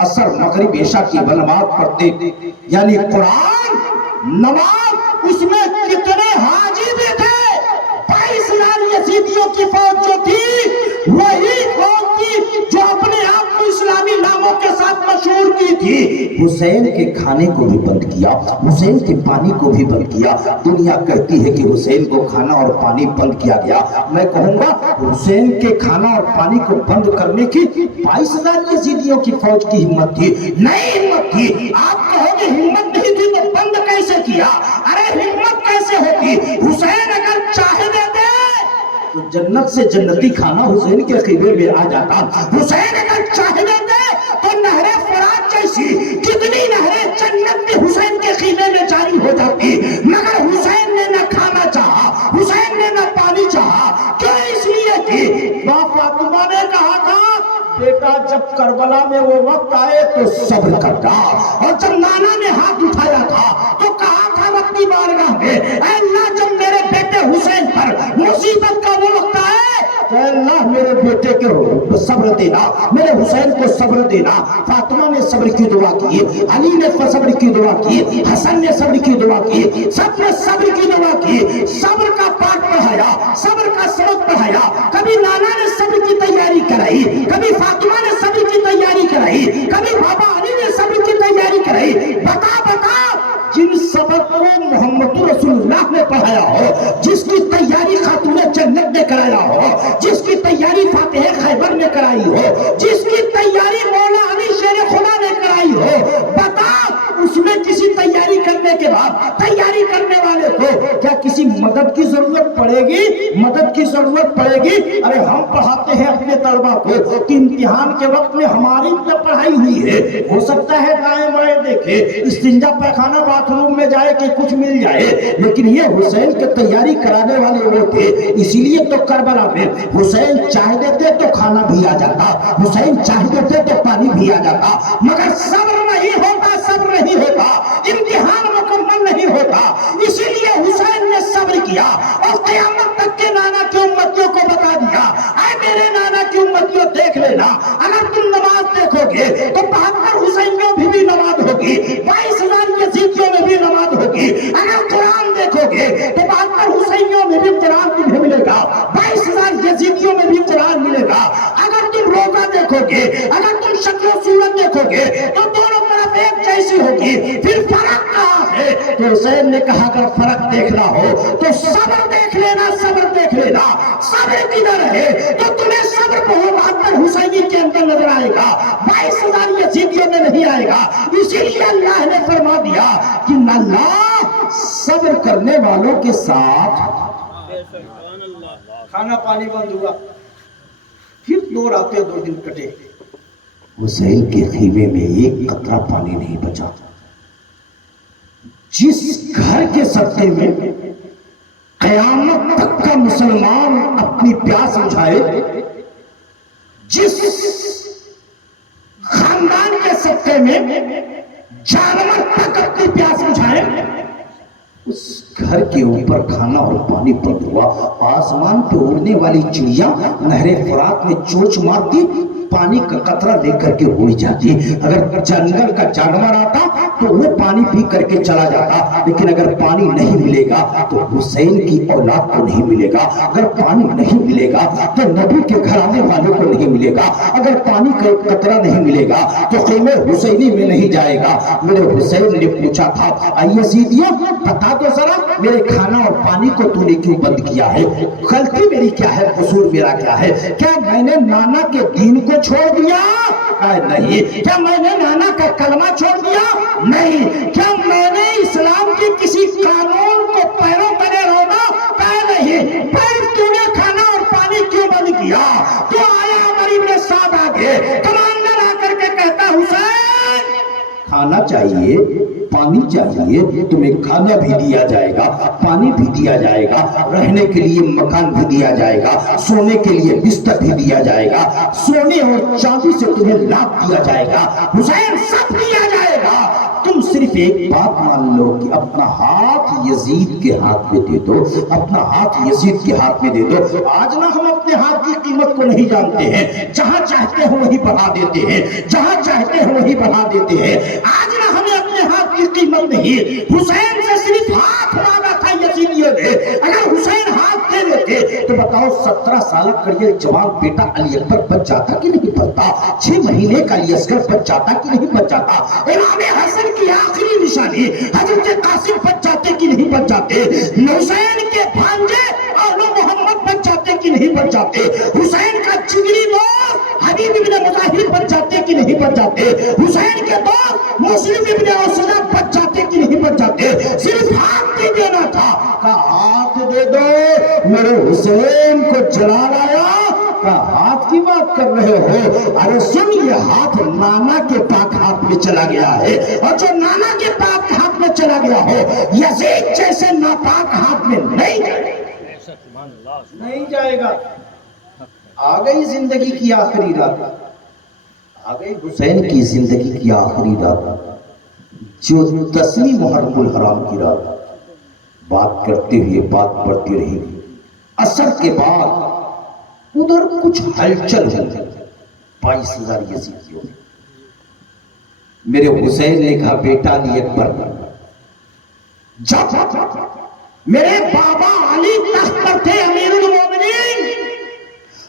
عصر مغرب عشاء کی نماز پڑھتے. یعنی قرآن نماز، اس میں کتنے حاجی بھی تھے. 22,000 یزیدیوں کی فوج جو تھی وہی فوج تھی جو اپنے آپ کو اسلامی ناموں کے ساتھ مشہور کی تھی. کی حسین کے کھانے کو بھی بند کیا, حسین کے پانی کو بھی بند کیا. دنیا کہتی ہے کہ حسین کو کھانا اور پانی بند کیا گیا. میں کہوں گا حسین کے کھانا اور پانی کو بند کرنے کی 22,000 یزیدیوں کی فوج کی ہمت تھی؟ نہیں ہمت تھی. آپ کہو گے ہمت نہیں تھی تو بند کیسے کیا؟ ارے ہمت کیسے ہوتی؟ حسین اگر چاہے دیتے تو جنت سے جنتی کھانا حسین کے خیمے میں آ جاتا. حسین اگر چاہے دیتے تو نہر فرات جیسی کتنی نہریں جنت کے حسین کے خیمے میں جاری ہو جاتی. مگر حسین نے نہ کھانا چاہا, حسین نے نہ پانی چاہا. کیوں؟ اس لیے کہ ماں فاطمہ نے کہا تھا بیٹا جب کربلا میں وہ وقت آئے تو صبر کرنا. اور جب نانا نے ہاتھ اٹھایا تھا تو کہا تھا اپنی بارگاہ میں اے اللہ جب میرے بیٹے حسین پر مصیبت کا وہ وقت آئے تو اے اللہ میرے بیٹے کو صبر دینا, میرے حسین کو صبر دینا. فاطمہ نے صبر کی دعا کی, علی نے صبر کی دعا کی, حسن نے صبر کی دعا کی, سب نے صبر کی دعا کی. صبر کا پاٹ پڑھایا, صبر کا سبق پڑھایا. کبھی نانا نے صبر کی تیاری کرائی, کبھی فاطمہ نے صبر کی تیاری کرائی, کبھی بابا علی نے صبر کی تیاری کرائی. بتا جن سبق کو محمد رسول اللہ نے پڑھایا ہو, جس کی تیاری خاتون جنت نے کرایا ہو, جس کی تیاری فاتح خیبر نے کرائی ہو, جس کی تیاری مولا علی شیر خدا نے کرائی ہو, بتا اس میں کسی تیاری کرنے کے بعد تیاری کرنے والے کو کیا کسی مدد کی ضرورت پڑے گی؟ مدد کی ضرورت پڑے گی؟ ارے ہم پڑھاتے ہیں اپنے طلبہ کو کہ امتحان کے وقت میں ہماری پڑھائی ہوئی ہے, ہو سکتا ہے دائیں بائیں دیکھے, استنجا پیخانہ باتھ روم میں جائے کہ کچھ مل جائے, لیکن یہ حسین کے تیاری کرانے والے وہ تھے. اسی لیے تو کربلا میں حسین چاہ دیتے تو کھانا بھی آ جاتا, حسین چاہ دیتے تو پانی بھی آ جاتا. مگر صبر نہیں ہوتا, صبر نہیں ہوتا, امتحان مکمل نہیں ہوتا. اسی لیے حسین نے صبر کیا اور قیامت تک کے نانا کی امتیوں کو بتا دیا اے میرے نانا کی امتیوں دیکھ لینا, اگر تم نماز دیکھو گے تو 72 حسینیوں بھی نماز ہوگی, 22,000 یزیدیوں میں بھی نماز ہوگی. اگر قرآن دیکھو گے تو 72 حسینیوں میں بھی قرآن بھی ملے گا, 22,000 یزیدیوں میں بھی قرآن ملے گا. اگر تم روزہ دیکھو گے, اگر تم شکل و صورت دیکھو گے تو دونوں طرف ایک جیسی ہوگی. پھر فرق کہاں ہے؟ تو حسین نے کہا اگر فرق دیکھنا ہو تو صبر دیکھ لینا, صبر دیکھ لینا. صبر کدھر ہے تو تمہیں صبر 72 حسینی کے اندر نظر آئے گا, 22,000 یزیدیوں میں نہیں آئے گا. اسی لیے اللہ نے فرما دیا کہ اللہ صبر کرنے والوں کے ساتھ. کھانا پانی بند ہوا, پھر 2 راتیں 2 دن کٹے. حسین کے خیمے میں ایک قطرہ پانی نہیں بچا. جس گھر کے صدقے میں قیامت تک کا مسلمان اپنی پیاس بجھائے, جس خاندان کے صدقے میں جانور تک اپنی پیاس بجھائے, اس گھر کے اوپر کھانا اور پانی بند ہوا. آسمان پہ اڑنے والی چڑیا نہر فرات میں چوچ مارتی, پانی کا قطرہ لے کر کے اڑ جاتی. اگر جنگل کا جانور آتا تو وہ پانی پی کر کے چلا جاتا, لیکن اگر پانی نہیں ملے گا تو حسین کی اولاد کو نہیں ملے گا. اگر پانی نہیں ملے گا تو نبی کے گھرانے والوں کو نہیں ملے گا. اگر پانی کا ایک قطرہ نہیں ملے گا تو خیمے حسینی میں نہیں جائے گا. میرے حسین نے پوچھا تھا اے یزیدیوں بتا دو ذرا میرے کھانا اور پانی کو تو نے کیوں بند کیا ہے؟ غلطی میری کیا ہے, قصور میرا کیا ہے؟ کیا میں نے نانا کے دین کو چھوڑ دیا؟ نہیں. کیا میں نے نانا کا کلمہ چھوڑ دیا؟ نہیں. کیا میں نے اسلام کے کسی قانون کو پیروں تلے رونا؟ نہیں. پھر کیوں نے کھانا اور پانی کیوں بند کیا؟ تو آیا عمر ابن سعد آگے کمانڈر آ کر کے کہتا حسین کھانا چاہیے, پانی چاہیے, تمہیں کھانا بھی دیا جائے گا, پانی بھی دیا جائے گا, رہنے کے لیے مکان بھی دیا جائے گا, سونے کے لیے بستر بھی دیا جائے گا, سونے اور چاندی سے تمہیں لاب دیا جائے گا. حسین سب دیا جائے گا, تم صرف ایک بات مان لو کہ اپنا ہاتھ یزید کے ہاتھ میں دے دو, اپنا ہاتھ یزید کے ہاتھ میں دے دو. آج نہ ہم اپنے ہاتھ کی قیمت کو نہیں جانتے ہیں, جہاں چاہتے ہیں وہی بڑھا دیتے ہیں, جہاں چاہتے ہیں وہی بڑھا دیتے ہیں. آج نہ ہمیں اپنے ہاتھ کی قیمت نہیں. حسین سے صرف ہاتھ مانگا تھا یزیدیوں نے. اگر حسین ہاتھ دے دیتے تو بتاؤ 17 سالہ کڑیل جوان بیٹا علی اکبر بچ جاتا کہ نہیں بچتا؟ 6 مہینے کا علی اصغر بچ جاتا کہ نہیں بچ جاتا؟ امام حسن کی آخری نشانی حضرت قاسم بچ جاتے کہ نہیں بچ جاتے؟ حسین کے بھانجے اور محمد بچ جاتے کہ نہیں بچ جاتے؟ حسین کا جگری دوست حبیب ابن مظاہر بچ جاتے کہ نہیں بچ جاتے؟ حسین کے دوست مسلم ابن اوسجہ بچ جاتے کہ نہیں بچ جاتے؟ صرف ہاتھ دے دینا تھا. کہا ہاتھ دے دو میرے حسین کو جلا لایا. کہا ہاتھ کی بات کر رہے ہو؟ ارے سن، یہ ہاتھ نانا کے پاک ہاتھ میں چلا گیا ہے، اور جو نانا کے پاک ہاتھ میں چلا گیا ہو یزید جیسے ناپاک ہاتھ میں نہیں جائے گا. آ گئی زندگی کی آخری رات، آ گئی حسین کی زندگی کی آخری رات، جو 10ویں محرم الحرام کی رات. بات کرتے ہوئے بات بڑھتی رہی. عصر کے بعد ادھر کچھ ہلچل ہوئی. 22,000 یزیدیوں نے. میرے حسین نے کہا بیٹا علی اکبر، جب میرے بابا علی تخت پر تھے امیر المومنین،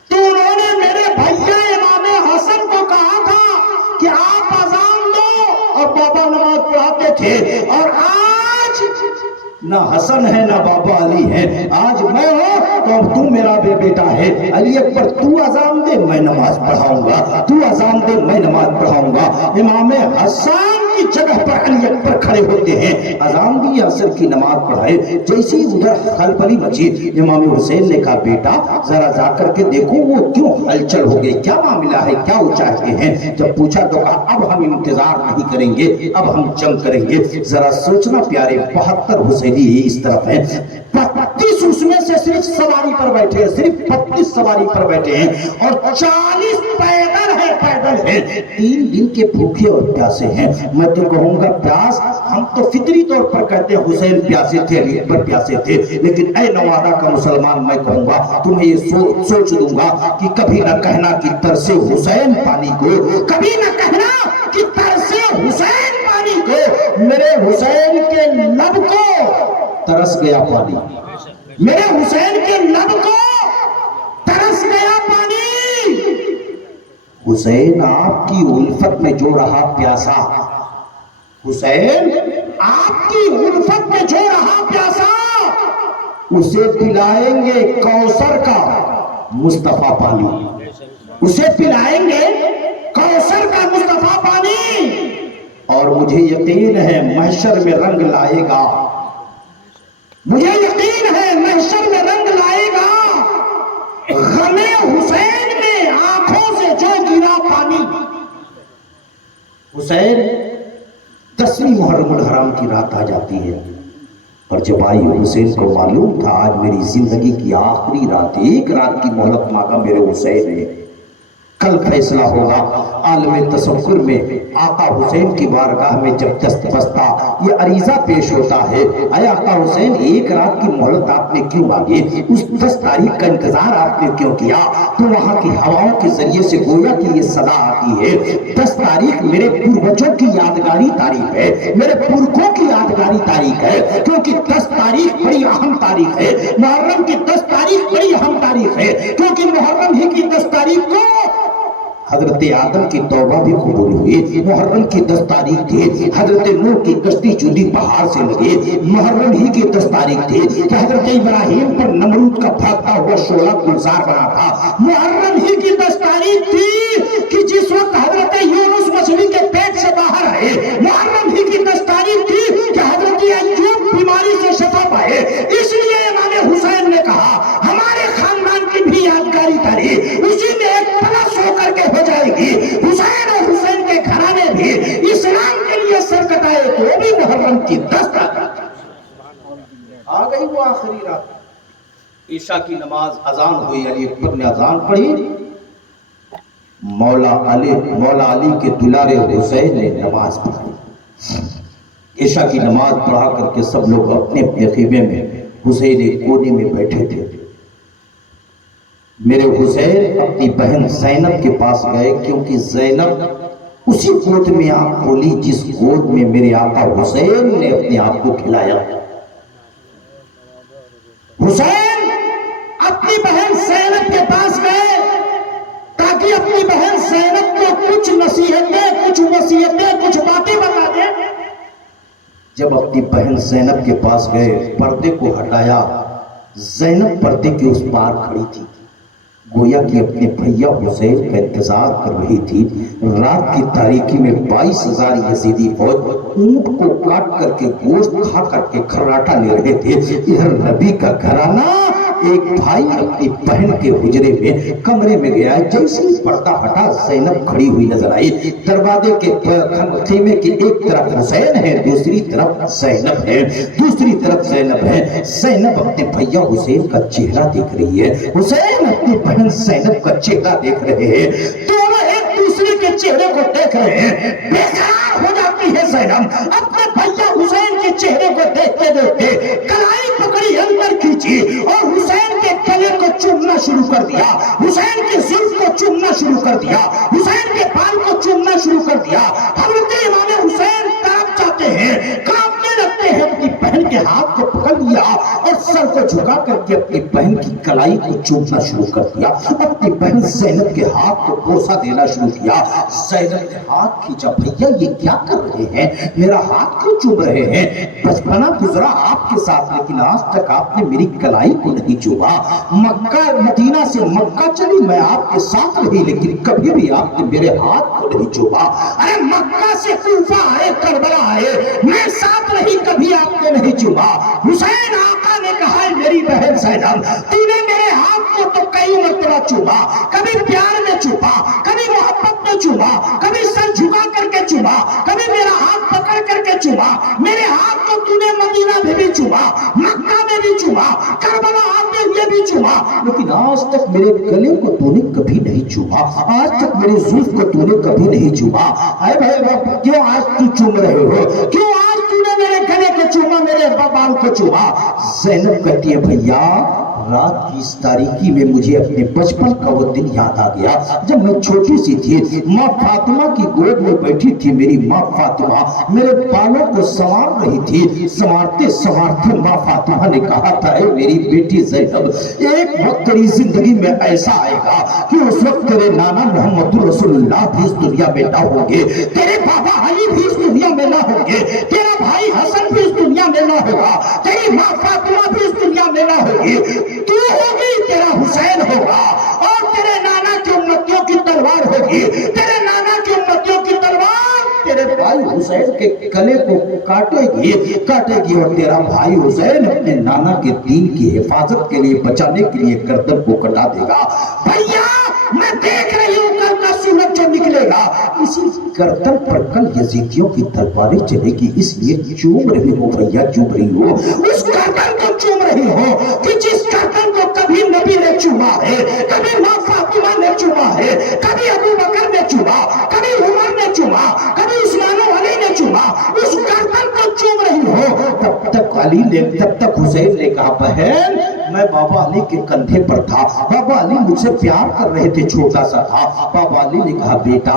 تو انہوں نے میرے بھیا امام حسن کو کہا تھا کہ آپ اذان دو، اور بابا نماز پڑھاتے تھے. اور آج نہ حسن ہے نہ بابا علی ہے، آج میں ہوں تو اب تو میرا بے بیٹا ہے. علی اکبر تو اذان دے میں نماز پڑھاؤں گا، تو اذان دے میں نماز پڑھاؤں گا. امام حسن کی جگہ پر علی اکبر کھڑے ہوتے ہیں، اذان دی عصر کی نماز پڑھائے. جیسے ادھر خلبلی مچی، امام حسین نے کہا بیٹا ذرا جا کر کے دیکھو وہ کیوں ہلچل ہو گئی، کیا معاملہ ہے، کیا وہ چاہتے ہیں. جب پوچھا تو کہا اب ہم انتظار نہیں کریں گے، اب ہم جنگ کریں گے. ذرا سوچنا پیارے، 72 حسینی اس طرف ہیں، 32 اس میں سے صرف سواری پر بیٹھے ہیں، صرف 32 سواری پر بیٹھے ہیں، اور 40 پیدل ہیں. 3 دن کے بھوکے اور پیاسے ہیں. میں تو کہوں گا پیاس، ہم تو فطری طور پر کہتے ہیں حسین پیاسے تھے، علی اکبر پیاسے تھے، لیکن اے نوادہ کا مسلمان میں کہوں گا تمہیں یہ سوچ دوں گا کہ کبھی نہ کہنا کہ ترسے حسین پانی کو، کبھی نہ کہنا کہ ترسے حسین پانی کو. میرے حسین کے لب کو ترس گیا پانی، میرے حسین کے لب کو ترس گیا پانی. حسین آپ کی الفت میں جو رہا پیاسا، حسین آپ کی الفت میں جو رہا پیاسا، اسے پلائیں گے کوثر کا مصطفیٰ پانی، اسے پلائیں گے کوثر کا مصطفیٰ پانی. اور مجھے یقین ہے محشر میں رنگ لائے گا، مجھے یقین ہے محشر میں رنگ لائے گا غم حسین میں آنکھوں سے جو گرا پانی. حسین 10ویں محرم الحرام کی رات آ جاتی ہے، اور جب آئی حسین کو معلوم تھا آج میری زندگی کی آخری رات، ایک رات کی مہلت مانگا میرے حسین نے، کل فیصلہ ہوگا. عالم تصور میں آقا حسین کی بارگاہ میں جب دست بستہ یہ عریضہ پیش ہوتا ہے، اے آقا حسین ایک رات کی مہلت آپ نے کیوں مانگی، اس 10 تاریخ کا انتظار آپ نے کیوں کیا؟ تو وہاں کی ہواؤں کے ذریعے سے گویا کہ یہ صدا آتی ہے، 10 تاریخ میرے پروجوں کی یادگاری تاریخ ہے، میرے پرکھوں کی یادگاری تاریخ ہے، کیونکہ 10 تاریخ بڑی اہم تاریخ ہے. محرم کی 10 تاریخ بڑی اہم تاریخ ہے، کیونکہ محرم ہی کی 10 تاریخ کو حضرت آدم کی توبہ بھی قبول ہوئی. محرم کی 10 تاریخ تھی حضرت نوح کی کشتی جودی پہاڑ سے لگی. محرم ہی کی 10 تاریخ تھی کہ حضرت ابراہیم پر نمرود کا بھاگتا ہوا شعلہ گلزار بنا تھا. محرم ہی کی 10 تاریخ تھی کہ جس وقت حضرت یونس مچھلی کے پیٹ سے باہر آئے. محرم ہی کی 10 تاریخ تھی کہ حضرت ایوب بیماری سے شفا پائے. اس لیے امام حسین نے کہا ہمارے خاندان کی بھی یادگاری تاریخ اسی میں ایک پلس ہو کر کے ہو جائے گی. حسین اور حسین کے گھرانے بھی اسلام کے لیے سر کٹائے تو وہ بھی محرم کی 10 تاریخ. آ گئی وہ آخری رات، عشاء کی نماز اذان ہوئی، علی اکبر نے اذان پڑھی، مولا علی کے دلارے حسین نے نماز پڑھی. عشاء کی نماز پڑھا کر کے سب لوگ اپنے اپنے خیمے میں حسین ایک کونے میں بیٹھے تھے. میرے حسین اپنی بہن زینب کے پاس گئے، کیونکہ زینب اسی گود میں آنکھ کھولی جس گود میں میرے آقا حسین نے اپنے آپ کو کھلایا. حسین اپنی بہن زینب کے پاس گئے تاکہ اپنی بہن زینب کو کچھ نصیحتیں، کچھ وصیتیں، کچھ باتیں بتا دیں. جب اپنی بہن زینب کے پاس گئے، پردے کو ہٹایا، زینب پردے کے اس پار کھڑی تھی، گویا کہ اپنے بھیا حسین کا انتظار کر رہی تھی. رات کی تاریکی میں 22,000 یزیدی فوج اونٹ کو کاٹ کر کے گوشت کھا کر کے کھراٹا لے رہے تھے. ادھر نبی کا گھرانہ، ایک بھائی اپنی بہن کے حجرے میں کمرے میں گیا. جیسے ہی پردہ ہٹا زینب کھڑی ہوئی نظر آئی. دروازے کے خیمے کی ایک طرف حسین ہے، دوسری طرف زینب ہے، دوسری طرف زینب ہے. زینب اپنے بھیا حسین کا چہرہ دیکھ رہی ہے، حسین اپنی بہن زینب کا چہرہ دیکھ رہے ہیں. دونوں ایک دوسرے کے چہرے کو دیکھ رہے ہیں. بے قرار ہو جاتی ہے زینب. اپنے بھیا حسین کے چہرے کو دیکھتے دیکھتے کلائی پکڑی، اندر کھینچی اور حسین کے گلے کو چومنا شروع کر دیا، حسین کے زلف کو چومنا شروع کر دیا، حسین کے بال کو چومنا شروع کر دیا. حضرت امام حسین کانپ جاتے ہیں، کانپنے لگتے ہیں. اپنی بہن کے ہاتھ کو پکڑ لیا اور سر کو جھکا کر کے اپنی بہن کی کلائی کو چومنا شروع کر دیا. اپنی بہن زینب کے ہاتھ کو بوسہ دینا شروع کیا. زینب نے ہاتھ کھینچا، بھیا یہ کیا کر رہے ہیں؟ میرا ہاتھ کیوں چوم رہے ہیں؟ بچپنا گزرا آپ کے ساتھ، لیکن آج تک آپ نے میری کلائی کو نہیں چوما. مکہ مدینہ سے مکہ چلی، میں آپ کے ساتھ رہی، لیکن کبھی بھی آپ نے میرے ہاتھ کو نہیں چوما. ارے مکہ سے کوفہ آئے، کربلا آئے، میں ساتھ رہی، کبھی آپ نے نہیں چوما. حسین آقا نے کہا ہے میری بہن زینب، تو نے میرے ہاتھ کو تو کئی مرتبہ چوما، کبھی پیار میں چوما، کبھی محبت میں چوما، کبھی سر جھکا کر کے چوما، کبھی میرا ہاتھ پکڑ کر کے چوما. میرے ہاتھ کو تو نے مدینہ میں بھی چوما، مکہ میں بھی چوما، کربلا آتے ہوئے بھی چوما، لیکن آج تک میرے گلے کو تو نے کبھی نہیں چوما، آج تک میرے زلف کو تو نے کبھی نہیں چوما. اے بھائی رب، کیوں آج تو چوم رہے ہو؟ کیوں آج تو نے میرے گلے کو چوما، میرے بال کو چوما؟ زینب کہتی ہے بھیا، رات کی اس تاریکی میں مجھے اپنے بچپن کا وہ دن یاد آ گیا جب میں چھوٹی سی تھی. ماں فاطمہ کی گود میں بیٹھی تھی. میری ماں فاطمہ میرے بالوں کو سنوار رہی تھی. سنوارتے سنوارتے ماں فاطمہ نے کہا تھا، اے میری بیٹی زینب، ایک وقت تیری زندگی میں ایسا آئے گا کہ اس وقت تیرے نانا محمد رسول اللہ بھی اس دنیا میں نہ ہوں گے، تیرے بابا علی بھی اس دنیا میں نہ ہوں گے، تیرا بھائی حسن بھی اس دنیا میں نہ ہوگا، تیری ماں فاطمہ بھی اس دنیا میں نہ ہوگی. تو ہوگی، تیرا حسین ہوگا، اور تیرے نانا کی امتیوں کی تلوار ہوگی. تیرے نانا کی امتیوں کی تلوار تیرے بھائی حسین کے گلے کو کاٹے گی اور تیرا بھائی حسین اپنے نانا کے دین کی حفاظت کے لیے، بچانے کے لیے گردن کو کٹا دے گا. بھیا میں دیکھ رہی ہوں کل کا سورج جو نکلے گا، اسی گردن پر کل یزیدیوں کی تلواریں چلے گی، اس لیے چوم رہی ہو بھیا، چوم رہی ہو. اس گردن کو چوم رہی ہو کہ جس گردن کو کبھی نبی نے چوما ہے، کبھی ماں فاطمہ نے چوما ہے، کبھی ابو بکر نے چوما، کبھی عمر نے چوما، کبھی عثمان و علی نے چوما. اس گردن کو چوم رہی ہو. تب تک حسین نے کہا، بہن میں بابا علی کے کندھے پر تھا، بابا علی مجھ سے پیار کر رہے تھے، چھوٹا سا تھا. بابا علی نے کہا، بیٹا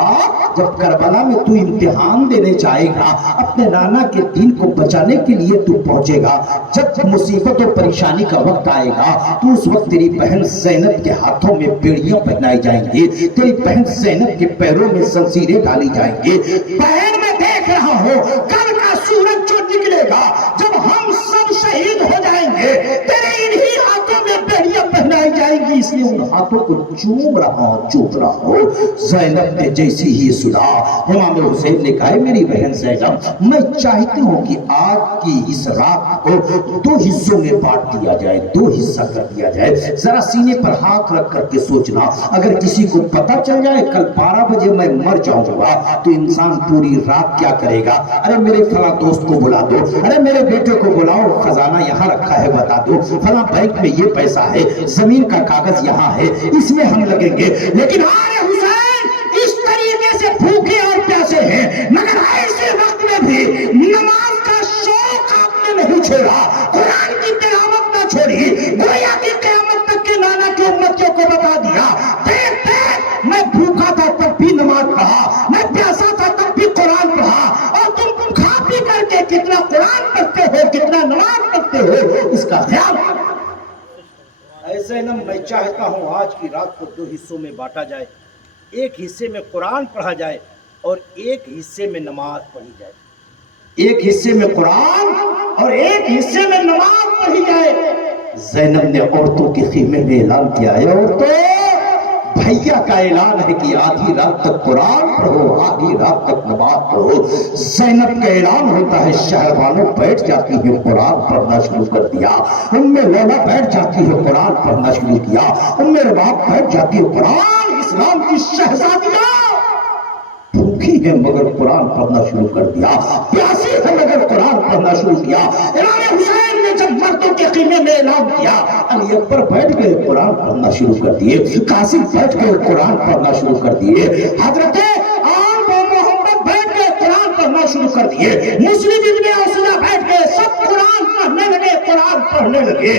جب کربلا میں تو امتحان دینے جائے گا، اپنے نانا کے دین کو بچانے کے لیے تو پہنچے گا، جب مصیبت اور پریشانی کا وقت آئے گا تو اس وقت تیری بہن زینب کے ہاتھوں میں بیڑیاں پہنائی جائیں گی، تیری بہن زینب کے پیروں میں زنجیریں ڈالی جائیں گی. بہن میں دیکھ رہا ہوں کل کا سورج جو نکلے گا، جب ہم سب شہید ہو جائیں گے، تیرے انہی ہاتھوں میں بیڑیاں پہنائی جائیں گی، اس لیے ان ہاتھوں کو چوم رہا ہوں. زینب نے جیسی ہی سنا، امام حسین نے کہا، میری بہن زینب، میں چاہتی ہوں کہ آج کی اس رات کو 2 حصوں میں بانٹ دیا جائے، 2 حصہ کر دیا جائے. ذرا سینے پر ہاتھ رکھ کر کے سوچنا، اگر کسی کو پتا چل جائے کل 12 بجے میں مر جاؤں گا تو انسان پوری رات کیا کرے گا؟ ارے میرے فلاں دوست کو بلا دو، ارے میرے بیٹے کو بلاؤ، خزانہ یہاں رکھا ہے بتا دو، فلاں بینک میں یہ پیسہ ہے، زمین کا کاغذ یہاں ہے، اس میں ہم لگیں گے. لیکن آج حسین اس طریقے سے بھوکے اور پیاسے ہیں، مگر ایسے وقت میں بھی نماز کا شوق آپ نے نہیں چھوڑا، قرآن کی تلاوت نہ چھوڑی، گویا کی قیامت تک کے نانا کی امتیوں کو بتا دیا، دیکھ دیکھ میں بھوکا تھا تب بھی نماز پڑھا، میں پیاسا تھا چاہتا ہوں آج کی رات کو 2 حصوں میں بانٹا جائے. ایک حصے میں قرآن پڑھا جائے اور ایک حصے میں نماز پڑھی جائے. ایک حصے میں قرآن اور ایک حصے میں نماز پڑھی جائے. زینب نے عورتوں کے خیمے میں اعلان کیا ہے، عورتوں بھیا کا اعلان ہے کہ آدھی رات تک قرآن پڑھو، آدھی رات تک نماز پڑھو. زینب کا اعلان ہوتا ہے، شہروانوں بیٹھ جاتی ہے، قرآن پڑھنا شروع کر دیا. ام لیلا بیٹھ جاتی ہے، قرآن پڑھنا شروع کیا. ام رباب بیٹھ جاتی ہے، قرآن. اسلام کی شہزادیاں بھوکی ہے مگر قرآن پڑھنا شروع کر دیا، پیاسی ہے مگر قرآن پڑھنا شروع کیا. امام حسین نے جب مردوں کے خیمے میں اعلان کیا، علی اکبر بیٹھ گئے، قرآن پڑھنا شروع کر دیے. قاسم بیٹھ گئے، قرآن پڑھنا شروع کر دیے. حضرت آل محمد بیٹھ گئے، قرآن پڑھنا شروع کر دیے. مسلم ابن اوسیہ بیٹھ گئے، سب قرآن پڑھنے لگے، قرآن پڑھنے لگے.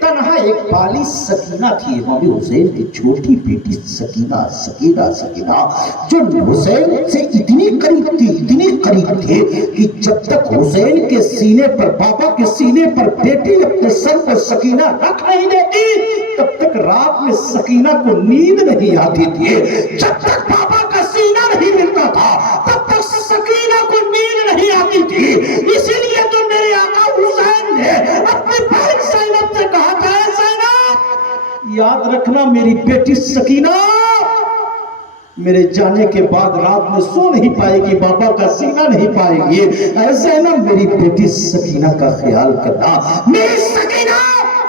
تنہا ایک بالی سکینہ تھی، امام حسین کی چھوٹی بیٹی سکینہ جو حسین سے اتنی قریب تھی کہ جب تک حسین کے سینے پر، بابا کے سینے پر بیٹی اپنے سر پر سکینہ رکھ نہیں دیتی، تب تک رات میں سکینہ کو نیند نہیں آتی تھی. جب تک بابا کا سینہ نہیں ملتا تھا تب تک سکینہ کو نیند نہیں آتی تھی. اسی لیے تو میرے آقا حسین نے اپنی بہن زینب سے کہا تھا، اے زینب یاد رکھنا میری بیٹی سکینہ میرے جانے کے بعد رات میں سو نہیں پائے گی، بابا کا سینہ نہیں پائے گی. اے زینب میری بیٹی سکینہ کا خیال کرنا. میری سکینہ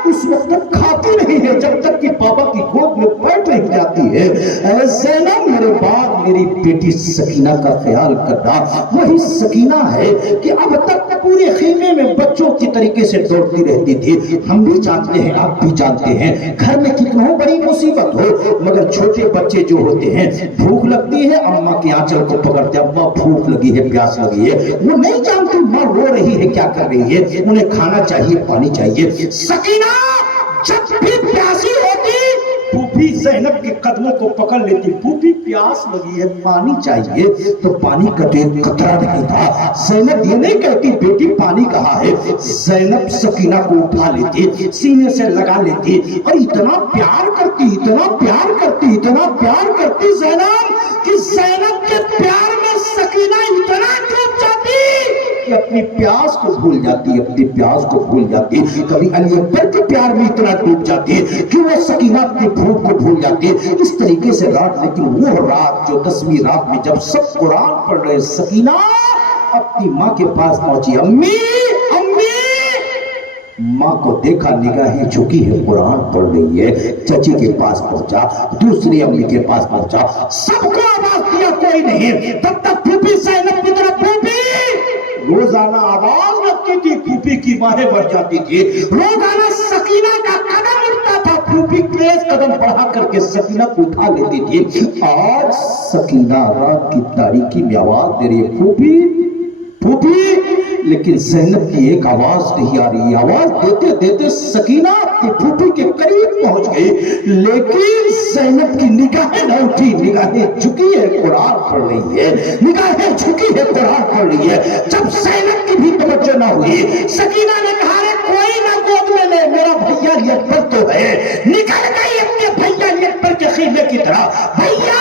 اس وقت تک کھاتی نہیں ہے جب تک کہ بابا کی گود میں بیٹھ نہیں جاتی ہے. اے زینب میرے بعد میری بیٹی سکینہ کا خیال کرنا. وہی سکینہ ہے کہ اب تک پورے خیمے میں بچوں کی طریقے سے دوڑتی رہتی تھی. ہم بھی جانتے ہیں، آپ بھی جانتے ہیں، گھر میں کتنا بڑی مصیبت ہو مگر چھوٹے بچے جو ہوتے ہیں، بھوک لگتی ہے، اماں کی آنچل کو پکڑتے، اماں بھوک لگی ہے، پیاس لگی ہے، وہ نہیں جانتی ماں رو رہی ہے کیا کر رہی ہے، انہیں کھانا چاہیے، پانی چاہیے. سکینہ جب بھی پیاسی ہوتی پھوپھی زینب کے قدموں کو پکڑ لیتی، پھوپھی پیاس لگی ہے، پانی چاہیے، تو پانی کا تو ایک قطرہ نہیں تھا. زینب یہ نہیں کہتی بیٹی پانی کہاں ہے، زینب سکینہ کو اٹھا لیتی، سینے سے لگا لیتی اور اتنا پیار کرتی زینب کہ زینب کے پیار میں سکینہ اتنا ڈوب جاتی کہ اپنی پیاس کو بھول جاتی. کبھی علی اکبر کے پیار میں اتنا ڈوب جاتی کہ وہ سکینہ اپنی بھوک کو بھول جاتی. اس طریقے سے رات، لیکن وہ رات جو 10ویں رات میں جب سب قرآن پڑھ رہے، سکینہ اپنی ماں کے پاس پہنچی. امی ماں کو دیکھا، نگاہیں جھکی ہے، قرآن پڑھ رہی ہے. چچی کے پاس پہنچا، دوسری امی کے پاس پہنچا، سب کو آواز دیا، کوئی نہیں. تب تک پھوپھی زینب کی طرف روزانہ آواز لگتی تھی، پھوپھی کی باہیں بڑھ جاتی تھی، روزانہ سکینہ کا قدم اٹھتا تھا، پھوپھی تیز قدم بڑھا کر کے سکینہ کو اٹھا لیتی تھی. آج سکینہ رات کی تاریکی میں آواز دے رہی ہے، پھوپھی. لیکن زینب کی ایک آواز نہیں آ رہی. آواز دیتے دیتے سکینہ اپنی پھوپھی کے قریب پہنچ گئی، لیکن زینب کی نگاہیں نہ اٹھی، نگاہیں جھکی ہے، قرآن پڑھ رہی ہے. جب زینب کی بھی توجہ نہ ہوئی، سکینہ نے کہا، کوئی نہ گود میں لے، میرا بھیا علی اکبر تو ہے. نکل گئی اپنے بھیا علی اکبر کے خیمے کی طرح. بھیا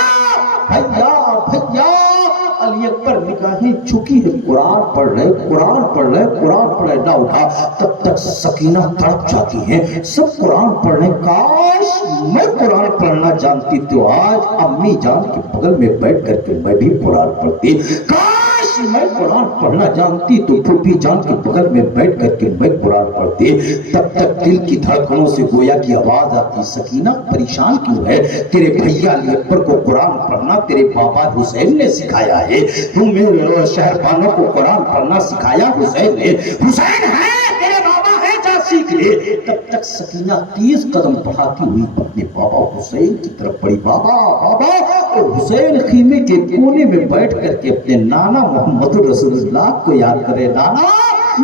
علی اکبر نگاہیں جھکی ہے، قرآن پڑھ رہے، نہ اٹھا. تب تک سکینہ تڑپ جاتی ہے، سب قرآن پڑھ رہے. کاش میں قرآن پڑھنا جانتی تو آج امی جان کے بغل میں بیٹھ کر کے میں بھی قرآن پڑھتی. کاش میں قرآن پڑھنا جانتی تو پھوپھی جان کے بغل میں بیٹھ کر کے میں قرآن پڑھتی. تب تک دل کی دھڑکنوں سے گویا کی آواز آتی، سکینہ پریشان کیوں ہے؟ تیرے بھیا علی اکبر کو قرآن پڑھنا تیرے بابا حسین نے سکھایا ہے، تمہیں شہربانوں کو قرآن پڑھنا سکھایا حسین نے. حسین ہے تیرے بابا ہے، جا سیکھ لے. تب تک سکینہ تیز قدم بڑھاتی ہوئی اپنے بابا حسین کی طرف بڑھی. بابا. اور حسین خیمے کے کونے میں بیٹھ کر کے اپنے نانا محمد رسول اللہ کو یاد کرے. نانا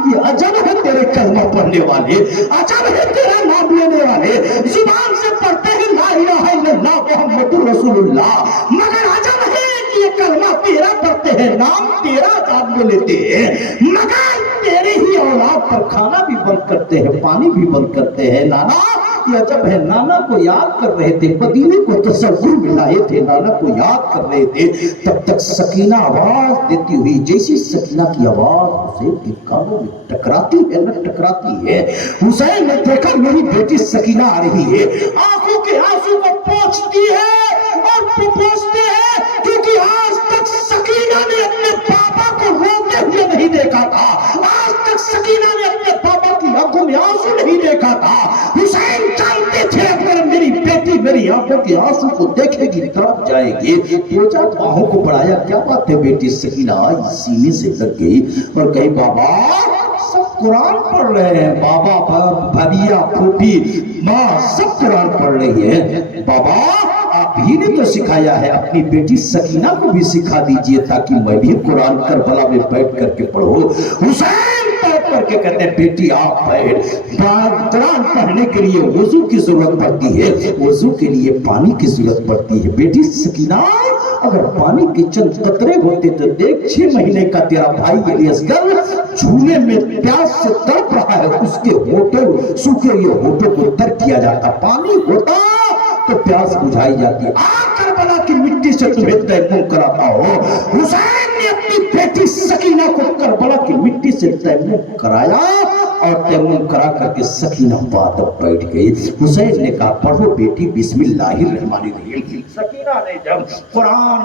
یہ عجب ہے تیرے کلمہ پڑھنے والے، عجب ہے تیرا نام لینے والے، زبان سے پڑھتے ہیں لا الہ الا اللہ محمد رسول اللہ، مگر عجب ہے کہ یہ کلمہ تیرا پڑھتے ہیں، نام تیرا جان میں لیتے ہیں، مگر تیرے ہی اولاد پر کھانا بھی بند کرتے ہیں، پانی بھی بند کرتے ہیں. نانا یہ عجب ہے، نانا کو یاد کر رہے تھے، مدینے کو تصور میں لائے تھے، نانا کو یاد کر رہے تھے، تب تک سکینہ آواز دیتی ہوئی، جیسی سکینہ کی آواز حسین کے کانوں میں ٹکراتی ہے نہ ٹکراتی ہے، حسین نے دیکھا میری بیٹی سکینہ آ رہی ہے، آنکھوں کے آنسو کو پوچھتی ہے اور پوچھتے ہیں، کیونکہ آج تک سکینہ نے اپنے پاپا کو روتے ہوئے نہیں دیکھا تھا، آج تک سکینہ نے اپنے پاپا کی آنکھوں میں آنسو نہیں دیکھا تھا۔ حسین جانتے تھے اگر میری بیٹی میری آنکھوں کے آنسو کو دیکھے گی تڑپ جائے گی، دو چار باہوں کو بڑھایا، کیا بات ہے بیٹی؟ سکینہ آئی، سینے سے لگ گئی اور کہی بابا سب قرآن پڑھ رہے ہیں، بابا بھابیا پھوپھی ماں سب قرآن پڑھ رہی ہے، بابا آپ ہی نے تو سکھایا ہے، اپنی بیٹی سکینہ کو بھی سکھا دیجئے تاکہ میں بھی قرآن کربلا میں بیٹھ کر کے پڑھوں۔ حسین بیٹھ کر کے کہتے ہیں بیٹی آپ بیٹھ، قرآن پڑھنے کے لیے وضو کی ضرورت پڑتی ہے، وضو کے لیے پانی کی ضرورت پڑتی ہے، بیٹی سکینہ اگر پانی کے چند قطرے ہوتے تو دیکھ 6 مہینے کا تیرا بھائی علی اصغر جھولے میں پیاس سے تڑپ رہا ہے، اس کے ہونٹوں سوکھے ہوئے ہونٹوں کو تر کیا جاتا، پانی ہوتا تو پیاس بجھائی جاتی، کربلا کی مٹی سے تمہیں تیمم کراتا ہو۔ حسین نے اپنی بیٹی سکینہ کو کربلا کی مٹی سے تیمم کرایا اور تیمم کرا کر کے سکینہ بادب بیٹھ گئی۔ حسین نے کہا پڑھو بیٹی بسم اللہ الرحمن الرحیم۔ سکینہ نے جب قرآن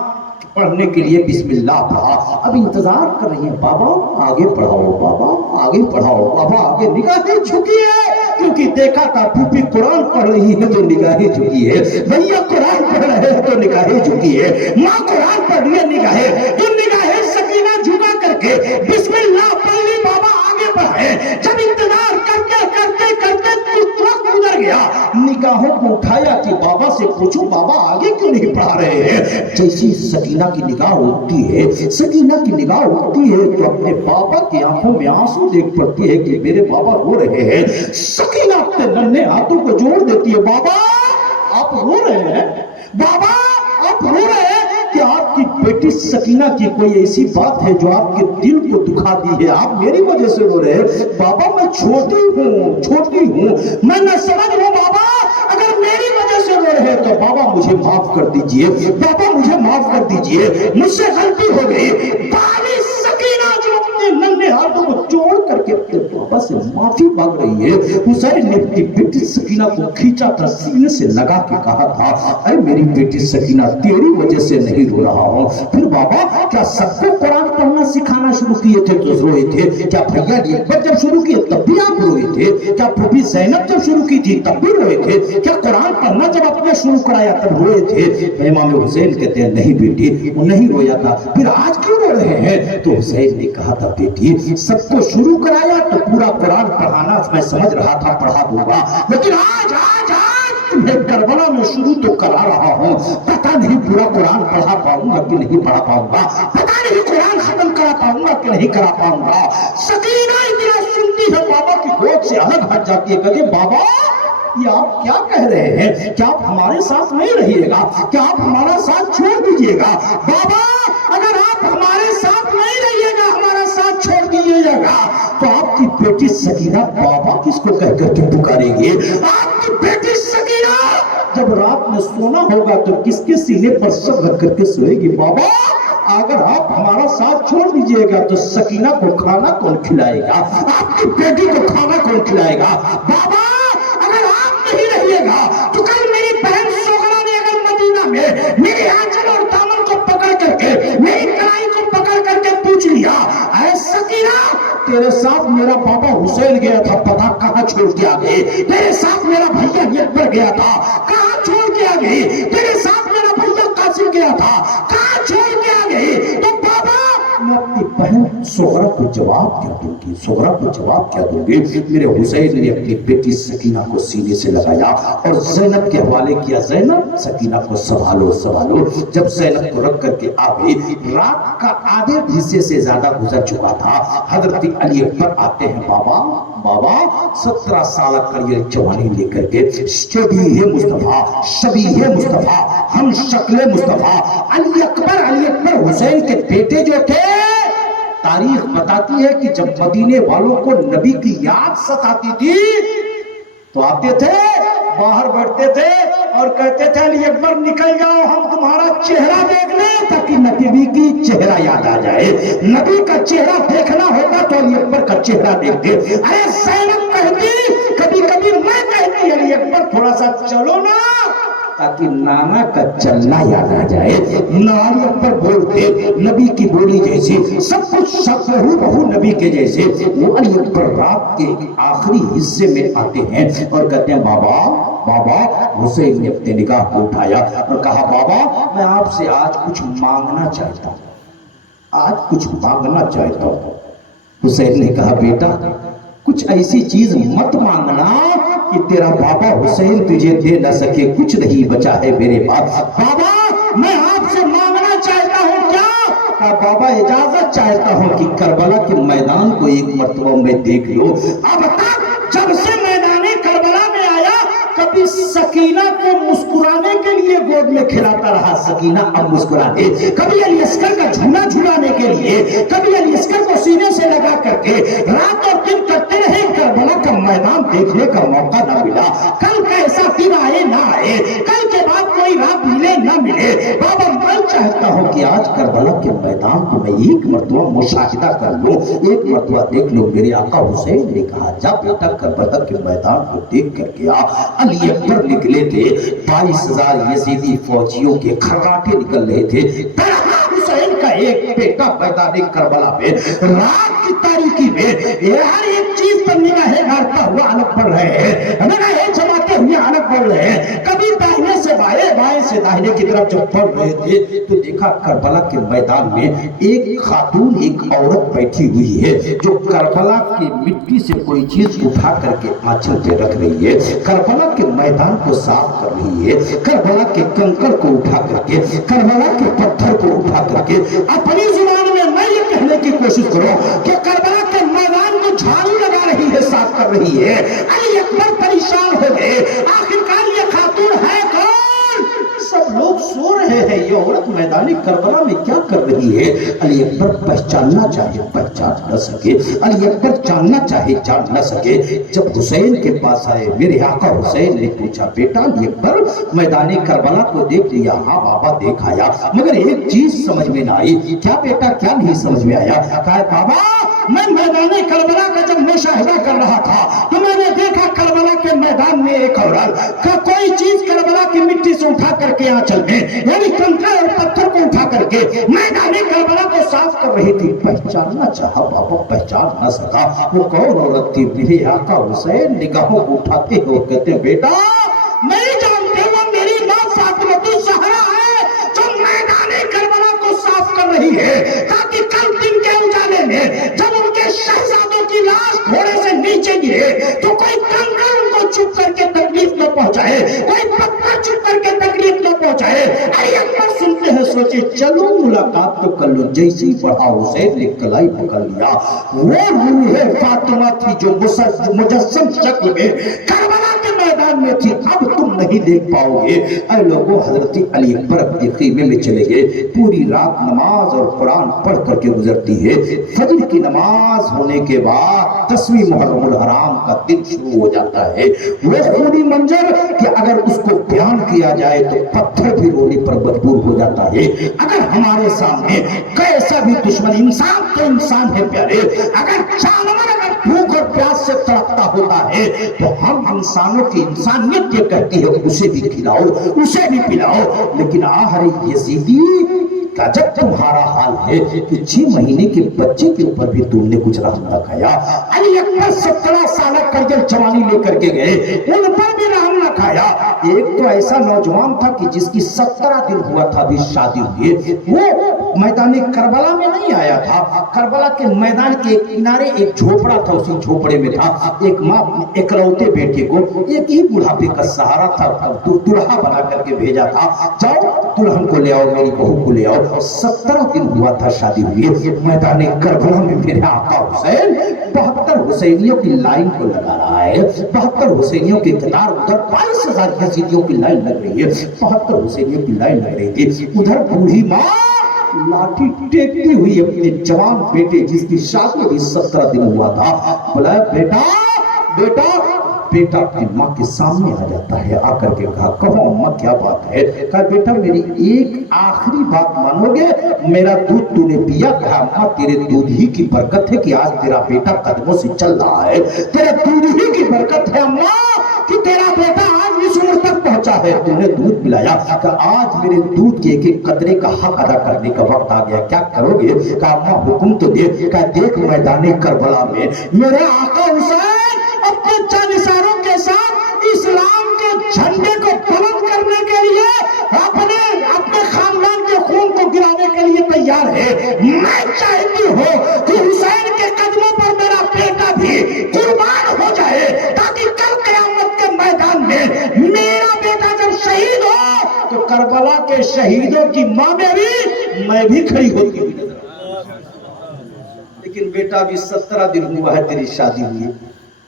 پڑھنے کے لیے بسم اللہ پڑھا، اب انتظار کر رہی ہیں بابا آگے پڑھاؤ، بابا آگے پڑھاؤ، بابا آگے، نگاہیں جھکی ہے کیونکہ دیکھا تھا پھوپھی قرآن پڑھ رہی ہے تو نگاہیں جھکی ہے، بھیا قرآن پڑھ رہے ہیں تو نگاہیں جھکی ہے، ماں قرآن پڑھ رہی ہے نگاہیں، جو نگاہیں سکینہ جھکا کر کے بسم اللہ پڑھ لی، بابا آگے بڑھے، جب انتظار کرتے کرتے کرتے وقت گزر گیا، نگاہوں کو اٹھایا کہ بابا سے پوچھو بابا آگے کیوں نہیں پڑھا رہے ہیں؟ جیسی سکینہ کی نگاہ اٹھتی ہے، سکینہ کی نگاہ اٹھتی ہے تو اپنے بابا کی آنکھوں میں آنسو دیکھ پڑتی ہے کہ میرے بابا رو رہے ہیں، سکینہ اپنے ننھے ہاتھوں کو جوڑ دیتی ہے، بابا آپ رو رہے ہیں، بابا آپ رو رہے ہیں کہ آپ کی بیٹی سکینہ کی کوئی ایسی بات ہے جو آپ کے دل کو دکھا دی ہے، آپ میری وجہ سے رو رہے ہیں، بابا میں چھوٹی ہوں، میں نہ سمجھ ہوں، بابا اگر میری وجہ سے رو رہے تو بابا مجھے معاف کر دیجئے، بابا مجھے معاف کر دیجئے، مجھ سے غلطی ہو گئی۔ بالی سکینہ جو اپنے ننھے ہاتھوں کو جوڑ کر کے اپنے بابا سے معافی مانگ رہی ہے، حسین نے اپنی بیٹی سکینہ کو کھینچا تھا، سینے سے لگا کے کہا تھا اے میری بیٹی سکینہ تیری وجہ سے نہیں رو رہا ہوں۔ پھر بابا کیا سب کو قرآن پڑھنا سکھانا شروع کیے تھے تو روئے تھے؟ کیا بھیا علی اکبر جب شروع کیے تب بھی آپ روئے تھے؟ کیا پھوپھی زینب جب شروع کی تھی تب بھی روئے تھے؟ کیا قرآن پڑھنا جب آپ نے شروع کرایا تب روئے تھے؟ امام حسین کہتے ہیں نہیں بیٹی وہ نہیں رویا تھا، پھر آج کیوں رو رہے ہیں؟ تو حسین نے کہا تھا بیٹی سب کو شروع کرایا تو پورا قرآن پڑھانا میں سمجھ رہا تھا پڑھا دوں گا، لیکن آج تمہیں کربلا میں شروع تو کرا رہا ہوں، پتہ نہیں پورا قرآن پڑھا پاؤں گا کہ نہیں پڑھا پاؤں گا، پتہ نہیں قرآن ختم کرا پاؤں گا کہ نہیں کرا پاؤں گا۔ سکینہ اتنا سنتی ہے بابا کی گود سے الگ ہٹ جاتی ہے، کہتی بابا یہ آپ کیا کہہ رہے ہیں؟ کیا آپ ہمارے ساتھ نہیں رہیے گا؟ کیا آپ ہمارا ساتھ چھوڑ دیجئے گا؟ بابا اگر آپ ہمارے ساتھ نہیں رہیے گا، ہمارا ساتھ چھوڑ دیجئے گا تو آپ کی بیٹی سکینہ بابا کس کو کہہ کر کے پکارے گی؟ آپ کی بیٹی سکینہ جب رات میں سونا ہوگا تو کس کے سینے پر سر رکھ کر کے سوئے گی؟ بابا اگر آپ ہمارا ساتھ چھوڑ دیجئے گا تو سکینہ کو کھانا کون کھلائے گا؟ آپ کی بیٹی کو کھانا کون کھلائے گا؟ بابا اگر آپ نہیں رہیے گا تو کل میری بہن سغرا نے اگر مدینہ میں میری آنچل اور دامن کو پکڑ کر کے میری کلائی کو پکڑ کر کے پوچھ لیا اے سکینہ تیرے ساتھ میرا بابا حسین گیا تھا پتہ کہاں چھوڑ کے آ گئی؟ تیرے ساتھ میرا بھیا اکبر گیا تھا کہاں چھوڑ کے آ گئی؟ تیرے ساتھ میرا بھیا قاسم گیا تھا کہاں چھوڑ کے آ گئی؟ تو بابا میں اپنی بہن سغرا کو جواب کیا دوں گی؟ سغرا کو جواب کیا دوں گی؟ میرے حسین نے اپنی بیٹی سکینہ کو سینے سے لگایا اور زینب کے حوالے کیا، زینب سکینہ کو سنبھالو سنبھالو۔ جب زینب کو رکھ کر کے آ گئی، رات کا آدھے حصے سے زیادہ گزر چکا تھا، حضرت علی اکبر آتے ہیں، بابا 17 سالہ کریے جوانی لے کر کے، شبیہ مصطفیٰ ہم شکل مصطفیٰ علی اکبر حسین کے بیٹے جو تھے، تاریخ بتاتی ہے کہ جب مدینے والوں کو نبی کی یاد ستاتی تھی تو آتے تھے باہر بیٹھتے تھے اور کہتے تھے علی اکبر نکل جاؤ ہم تمہارا چہرہ دیکھ لیں تاکہ نبی کی چہرہ یاد آ جائے. نبی کا چہرہ دیکھنا ہوتا تو علی اکبر کا چہرہ دیکھتے. ارے زینب کہتی کبھی کبھی میں کہتی علی اکبر تھوڑا سا چلو نا تاکہ نانا کا چلنا یاد آ جائے. علی اکبر بولتے نبی کی بولی جیسے سب کچھ سب بہو نبی کے جیسے. وہ علی اکبر رات کے آخری حصے میں آتے ہیں اور کہتے ہیں بابا حسین نے اپنے نگاہ کو اٹھایا اور کہا بابا میں آپ سے آج کچھ مانگنا چاہتا ہوں. حسین نے کہا بیٹا کچھ ایسی چیز مت مانگنا کہ تیرا بابا حسین تجھے دے نہ سکے. کچھ نہیں بچا ہے میرے پاس. بابا میں آپ سے مانگنا چاہتا ہوں کیا؟ کہا بابا اجازت چاہتا ہوں کہ کربلا کے میدان کو ایک مرتبہ میں دیکھ لو. اب تک جب سے میدان کربلا میں آیا کبھی سکینہ کو مسکرانے کے لیے گود میں کھلاتا رہا. سکینہ اب مسکرا دے. کبھی علی اصغر کا جھولا جھولانے کے لیے کبھی علی اصغر کو سینے سے لگا کر کے رات اور دن کرتے رہے. کربلا کا میدان دیکھنے کا موقع نہ ملا. کل کیسا دن آئے نہ آئے, کل کے بعد کوئی رات ملے نہ ملے. بابا میں چاہتا ہوں کہ آج کربلا کے میدان کو میں ایک مرتبہ مشاہدہ کر لوں, ایک مرتبہ دیکھ لوں. میرے آقا حسین نے کہا جا بیٹا کربلا کے میدان کو دیکھ کر کے آ. علی اکبر نکلے تھے. 22,000 یزیدی فوجیوں کے خراٹے نکل رہے تھے. طلحہ حسین کا ایک بیٹا میدان کربلا میں رات کی تاریکی میں ہر ایک چیز پر نگاہیں مارتا ہوا الگ بڑھ رہے ہیں, نگاہیں جماتے ہوئے الگ بڑھ رہے ہیں. کبھی داہنے سے بائیں, بائیں سے داہنے کی طرف جب بڑھ رہے تھے تو دیکھا کربلا کے میدان میں ایک خاتون, ایک عورت بیٹھی ہوئی ہے جو کربلا کی مٹی سے کوئی چیز اٹھا کر کے آنچل پہ رکھ رہی ہے. کربلا کے میدان کو صاف کر رہی ہے. کربلا کے کنکر کو اٹھا کر کے, کربلا کے پتھر کو اٹھا کر کے اپنی زبان میں میں یہ کہنے کی کوشش کروں کہ کربلا کے میدان کو جھاڑو لگا رہی ہے, صاف کر رہی ہے. علی اکبر پریشان ہو گئے. آخرکار یہ خاتون ہے کون؟ سب لوگ سو رہے ہیں, یہ عورت میدان کربلا میں کیا کر رہی ہے؟ علی اکبر پہچاننا چاہے پہچان نہ سکے, علی اکبر جاننا چاہے جان نہ سکے. جب حسین کے پاس آئے میرے آقا حسین نے پوچھا بیٹا علی اکبر میدان کربلا کو دیکھ لیا؟ ہاں بابا دیکھ آیا, مگر ایک چیز سمجھ میں نہ آئی. کیا بیٹا کیا نہیں سمجھ میں آیا؟ کہا بابا میں میدان کربلا کا جب مشاہدہ کر رہا تھا تو میں نے دیکھا کربلا کے میدان میں ایک عورت کوئی چیز کربلا کی مٹی سے اٹھا کر کے آنچل میں یعنی کنکر اور پتھر کو اٹھا کر کے میدان کربلا کو صاف کر رہی تھی. پہچاننا چاہا بابا پہچان نہ سکا. وہ کون عورت تھی؟ میرے آقا حسین نگاہوں کو اٹھاتے ہوئے کہتے ہیں بیٹا نہیں جانتے وہ میری ماں فاطمہ الزہرا ہے جو میدان کربلا کو صاف کر رہی ہے تاکہ کل دن کے اجالے میں جب ان کے شہزادوں کی لاش گھوڑے سے نیچے گرے تو کوئی کنکر ان کو چھپ کر کے تکلیف نہ پہنچائے, کوئی پتھر چھپ کر کے تکلیف نہ پہنچائے. علی اکبر سنتے ہیں سوچے چلو ملاقات تو کر لو. جیسے ہی پڑھا حسین نے کلائی پکڑ لیا. وہ روح فاطمہ تھی جو مجسم شکل میں کربلا کے میدان میں تھی, اب تم نہیں دیکھ پاؤ گے. اے لوگوں حضرت علی اکبر اپنے خیمے میں چلے گئے. پوری رات نماز اور قرآن پڑھ کر کے گزرتی ہے. فجر کی نماز ہونے کے بعد 10ویں محرم الحرام کا دن شروع ہو جاتا ہے. وہ خونی منظر کہ اگر اس کو بیان کیا جائے تو پتھر بھی رونے پر مجبور ہو جاتا ہے. اگر ہمارے سامنے کیسا بھی دشمن, انسان تو انسان ہے پیارے, اگر جانور اگر بھوک اور پیاس سے تڑپتا ہوتا ہے تو ہم انسانوں کی انسانیت یہ کہتی ہے اسے بھی کھلاؤ اسے بھی پلاؤ. لیکن آخر یزیدی کا جب تمہارا حال ہے کہ 6 مہینے کے بچے کے اوپر بھی تم نے کچھ رحم نہ کھایا. علی اکبر 17 سالہ کرجل جوانی لے کر کے گئے, ان پر بھی رحم نہ کھایا. ایک تو ایسا نوجوان تھا کہ جس کی 17 دن ہوا تھا ابھی شادی ہوئی, وہ میدان کربلا میں نہیں آیا تھا. کربلا کے میدان کے کنارے ایک جھوپڑا تھا, اسی جھوپڑے میں تھا. ایک ماں اپنے اکلوتے بیٹے کو ایک ہی بڑھاپے کا سہارا تھا, دلہا بنا کر کے بھیجا تھا, جاؤ دلہن کو لے آؤ, میری بہو کو لے آؤ. 17 دن ہوا تھا شادی ہوئی. میدان کربلا میں میرے آقا حسین 72 حسینیوں کی لائن کو لگا رہا ہے. 72 حسینیوں کی قطار, ادھر 22,000 یزیدیوں کی لائن لگ رہی ہے. 72 حسینیوں کی لائن لگ رہی تھی. ادھر بوڑھی ماں لاٹھی ٹیکتی ہوئی اپنے جوان بیٹے جس کی شادی ابھی 17 دن ہوا تھا, بولا بیٹا بیٹا بیٹا اپنی ماں کے سامنے آ جاتا ہے، آ کر کے کہا کہو اماں کیا بات ہے؟ کہا بیٹا میری ایک آخری بات مانو گے؟ میرا دودھ تو نے پیا؟ کہا اماں تیرے دودھ ہی کی برکت ہے کہ آج تیرا بیٹا قدموں سے چل رہا ہے، تیرے دودھ ہی کی برکت ہے اماں کہ تیرا بیٹا آج اس عمر تک پہنچا ہے، تو نے دودھ پلایا۔ کہ آج میرے دودھ کے ایک قطرے کا حق ادا کرنے کا وقت آ گیا، کیا کرو گے؟ کہ اماں حکم تو دے۔ کہ دیکھ میدان کربلا میں میرے آقا حسین اپنے جانثاروں کے ساتھ اسلام کے جھنڈے کو بلند کرنے کے لیے اپنے خاندان کے خون کو گرانے کے لیے تیار ہے۔ میں چاہتی ہوں کہ حسین کے قدموں پر میرا بیٹا بھی قربان ہو جائے، تاکہ کل قیامت کے میدان میں میرا بیٹا جب شہید ہو تو کربلا کے شہیدوں کی ماں میں بھی کھڑی ہوتی ہوئی نظر آؤں۔ لیکن بیٹا بھی 17 دن ہوا ہے تیری شادی ہوئی،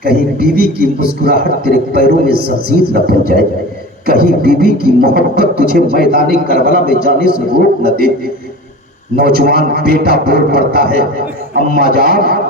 کہیں بیوی کی مسکراہٹ تیرے پیروں میں زنجیر نہ بن جائے، کہیں بیوی کی محبت تجھے میدان کربلا میں جانے سے روک نہ دے۔ نوجوان بیٹا بول پڑتا ہے اماں جان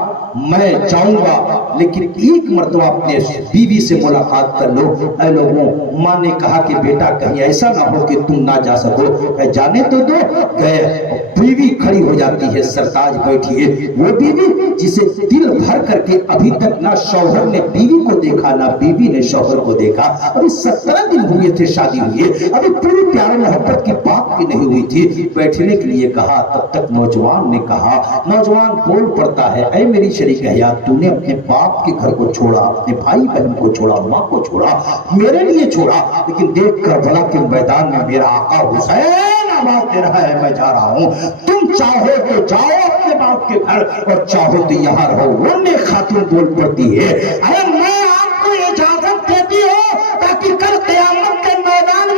میں جاؤں گا، لیکن ایک مرتبہ اپنے بیوی سے ملاقات کر لو۔ اے لوگوں، ماں نے کہا کہ بیٹا کہیں ایسا نہ ہو کہ تم نہ جا سکو، کہ جانے تو دو۔ گئے، بیوی کھڑی ہو جاتی ہے، سرتاج بیٹھی ہے، وہ بیوی جسے دل بھر کر کے ابھی تک نہ شوہر نے بیوی کو دیکھا نہ بیوی نے شوہر کو دیکھا، ابھی 17 دن ہوئے تھے شادی ہوئے، ابھی پوری پیار محبت کی بات بھی نہیں ہوئی تھی۔ بیٹھنے کے لیے کہا، تب تک نوجوان نے کہا، نوجوان بول پڑتا ہے اے میری شریک حیات، تو نے اپنے باپ کے گھر کو چھوڑا، اپنے بھائی بہن کو چھوڑا، ماں کو چھوڑا، میرے لیے چھوڑا، لیکن دیکھ کربلا کے میدان میں میرا آقا حسین آواز دے رہا ہے میں جا رہا ہوں، تم چاہو تو جاؤ اپنے باپ کے گھر اور چاہو تو یہاں رہو۔ وہ نے خاتون بول پڑتی ہے اے میں آپ کو اجازت دیتی ہوں تاکہ کل قیامت کے میدان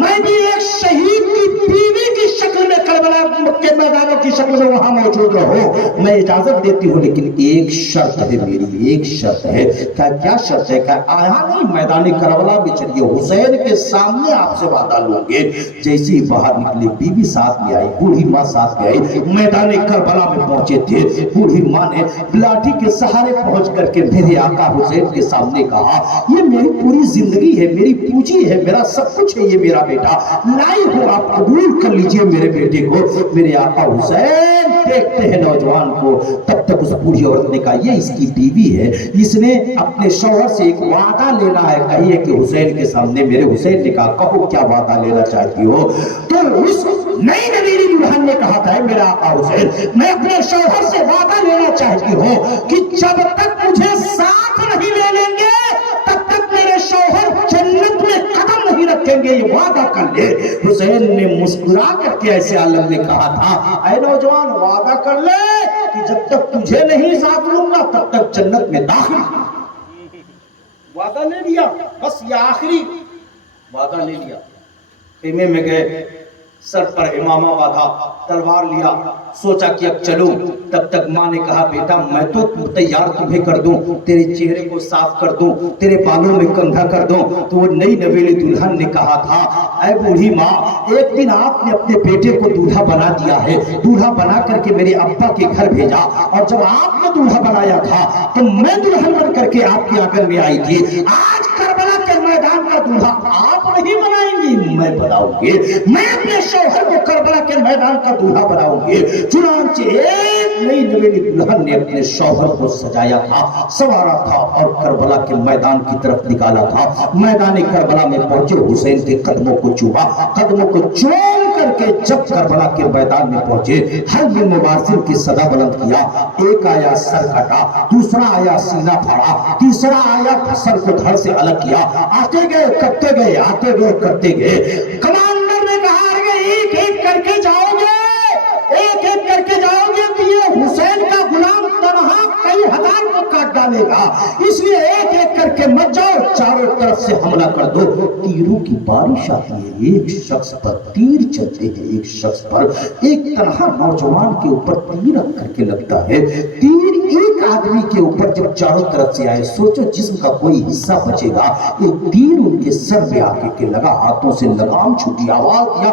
میں بھی ایک شہید کی بیوی کی شکل میں کربلا کے میدانوں کی شکل میں وہاں موجود رہو، میں اجازت دیتی ہوں، لیکن ایک شرط ہے میری، ایک شرط ہے۔ کیا شرط ہے؟ کہ آیا نہیں میدان کربلا میں چلیے، حسین کے سامنے آپ سے وعدہ لوں گے۔ جیسے ہی باہر نکلے بیوی ساتھ میں آئی، بوڑھی ماں ساتھ میں آئی، میدان کربلا میں پہنچے تھے، بوڑھی ماں نے لاٹھی کے سہارے پہنچ کر کے میرے آقا حسین کے سامنے کہا یہ میری پوری زندگی ہے، میری پونجی ہے، میرا سب کچھ ہے، یہ میرا بیٹا لائی ہو، آپ قبول کر لیجئے میرے بیٹے کو۔ میرے آقا حسین دیکھتے ہیں نوجوان کو، تب تک اس بوڑھی عورت نے کہا یہ اس کی بیوی ہے، اس نے اپنے شوہر سے ایک وعدہ لینا ہے، کہیے کہ حسین کے سامنے۔ میرے حسین نے کہا کہو کیا وعدہ لینا چاہتی ہو؟ تو اس نئی نویلی دلہن نے کہا تھا میرا آقا حسین میں اپنے شوہر سے وعدہ لینا چاہتی ہوں کہ جب تک مجھے ساتھ نہیں لے لیں گے تب تک میرے شوہر جنت میں قدم نہیں رکھیں گے، یہ وعدہ کر لے۔ حسین نے مسکرا کر کے ایسے عالم نے کہا تھا اے نوجوان وعدہ کر لے کہ جب تک تجھے نہیں ساتھ لوں گا تب تک جنت میں داخل۔ وعدہ لے لیا، بس یہ آخری وعدہ لے لیا۔ خیمے میں گئے، سر پر امامہ باندھا، تلوار لیا، سوچا کہ اب چلوں۔ تب تک ماں نے کہا بیٹا میں تو تیار تمہیں کر دوں، تیرے چہرے کو صاف کر دوں، تیرے بالوں میں کندھا کر دوں۔ تو وہ نئی نویلی دلہن نے کہا تھا اے بوڑھی ماں ایک دن آپ نے اپنے بیٹے کو دولہا بنا دیا ہے، دولہا بنا کر کے میرے ابا کے گھر بھیجا، اور جب آپ نے دولہا بنایا تھا تو میں دلہن بن کر کے آپ کے آنگن میں آئی تھی۔ آج کربلا کے میدان کا دولہا آپ نہیں بنائیں گی، میں بناؤں گی، میں اپنے شوہر کو کربلا کے میدان کا دولہا بناؤں گی۔ چنانچہ ایک نئی نویلی دلہن نے اپنے شوہر کو سجایا تھا، سوارا تھا اور کربلا کے میدان کی طرف نکالا تھا۔ میدان کربلا میں پہنچے، حسین کے قدموں کو چوما، قدموں کو چوم کر کے جب کربلا کے میدان میں پہنچے حی مبارزین کی صدا بلند کیا۔ ایک آیا سر کٹا، دوسرا آیا سینہ پھاڑا، تیسرا آیا سر کو دھڑ سے الگ کیا۔ آتے گئے کرتے گئے، آتے گئے کرتے گئے۔ کمانڈر نے کہا ایک ایک کر کے جاؤ گے، ایک ایک کر کے جاؤ گے تو یہ حسین کا غلام تنہا کئی ہزار کو کاٹ ڈالے گا، اس لیے ایک ایک کر کے مت جاؤ، چاروں طرف سے حملہ کر دو۔ تیروں کی بارش آتی ہے، ایک شخص پر تیر چلتے ہیں، ایک شخص پر، ایک تنہا نوجوان کے اوپر تیر رکھ کر کے لگتا ہے۔ تیر ایک آدمی کے اوپر جب چاروں طرف سے آئے، سوچو جسم کا کوئی حصہ بچے گا، ایک تیر ان کے سر میں آ کے لگا، ہاتھوں سے لگام چھوٹی، آواز دیا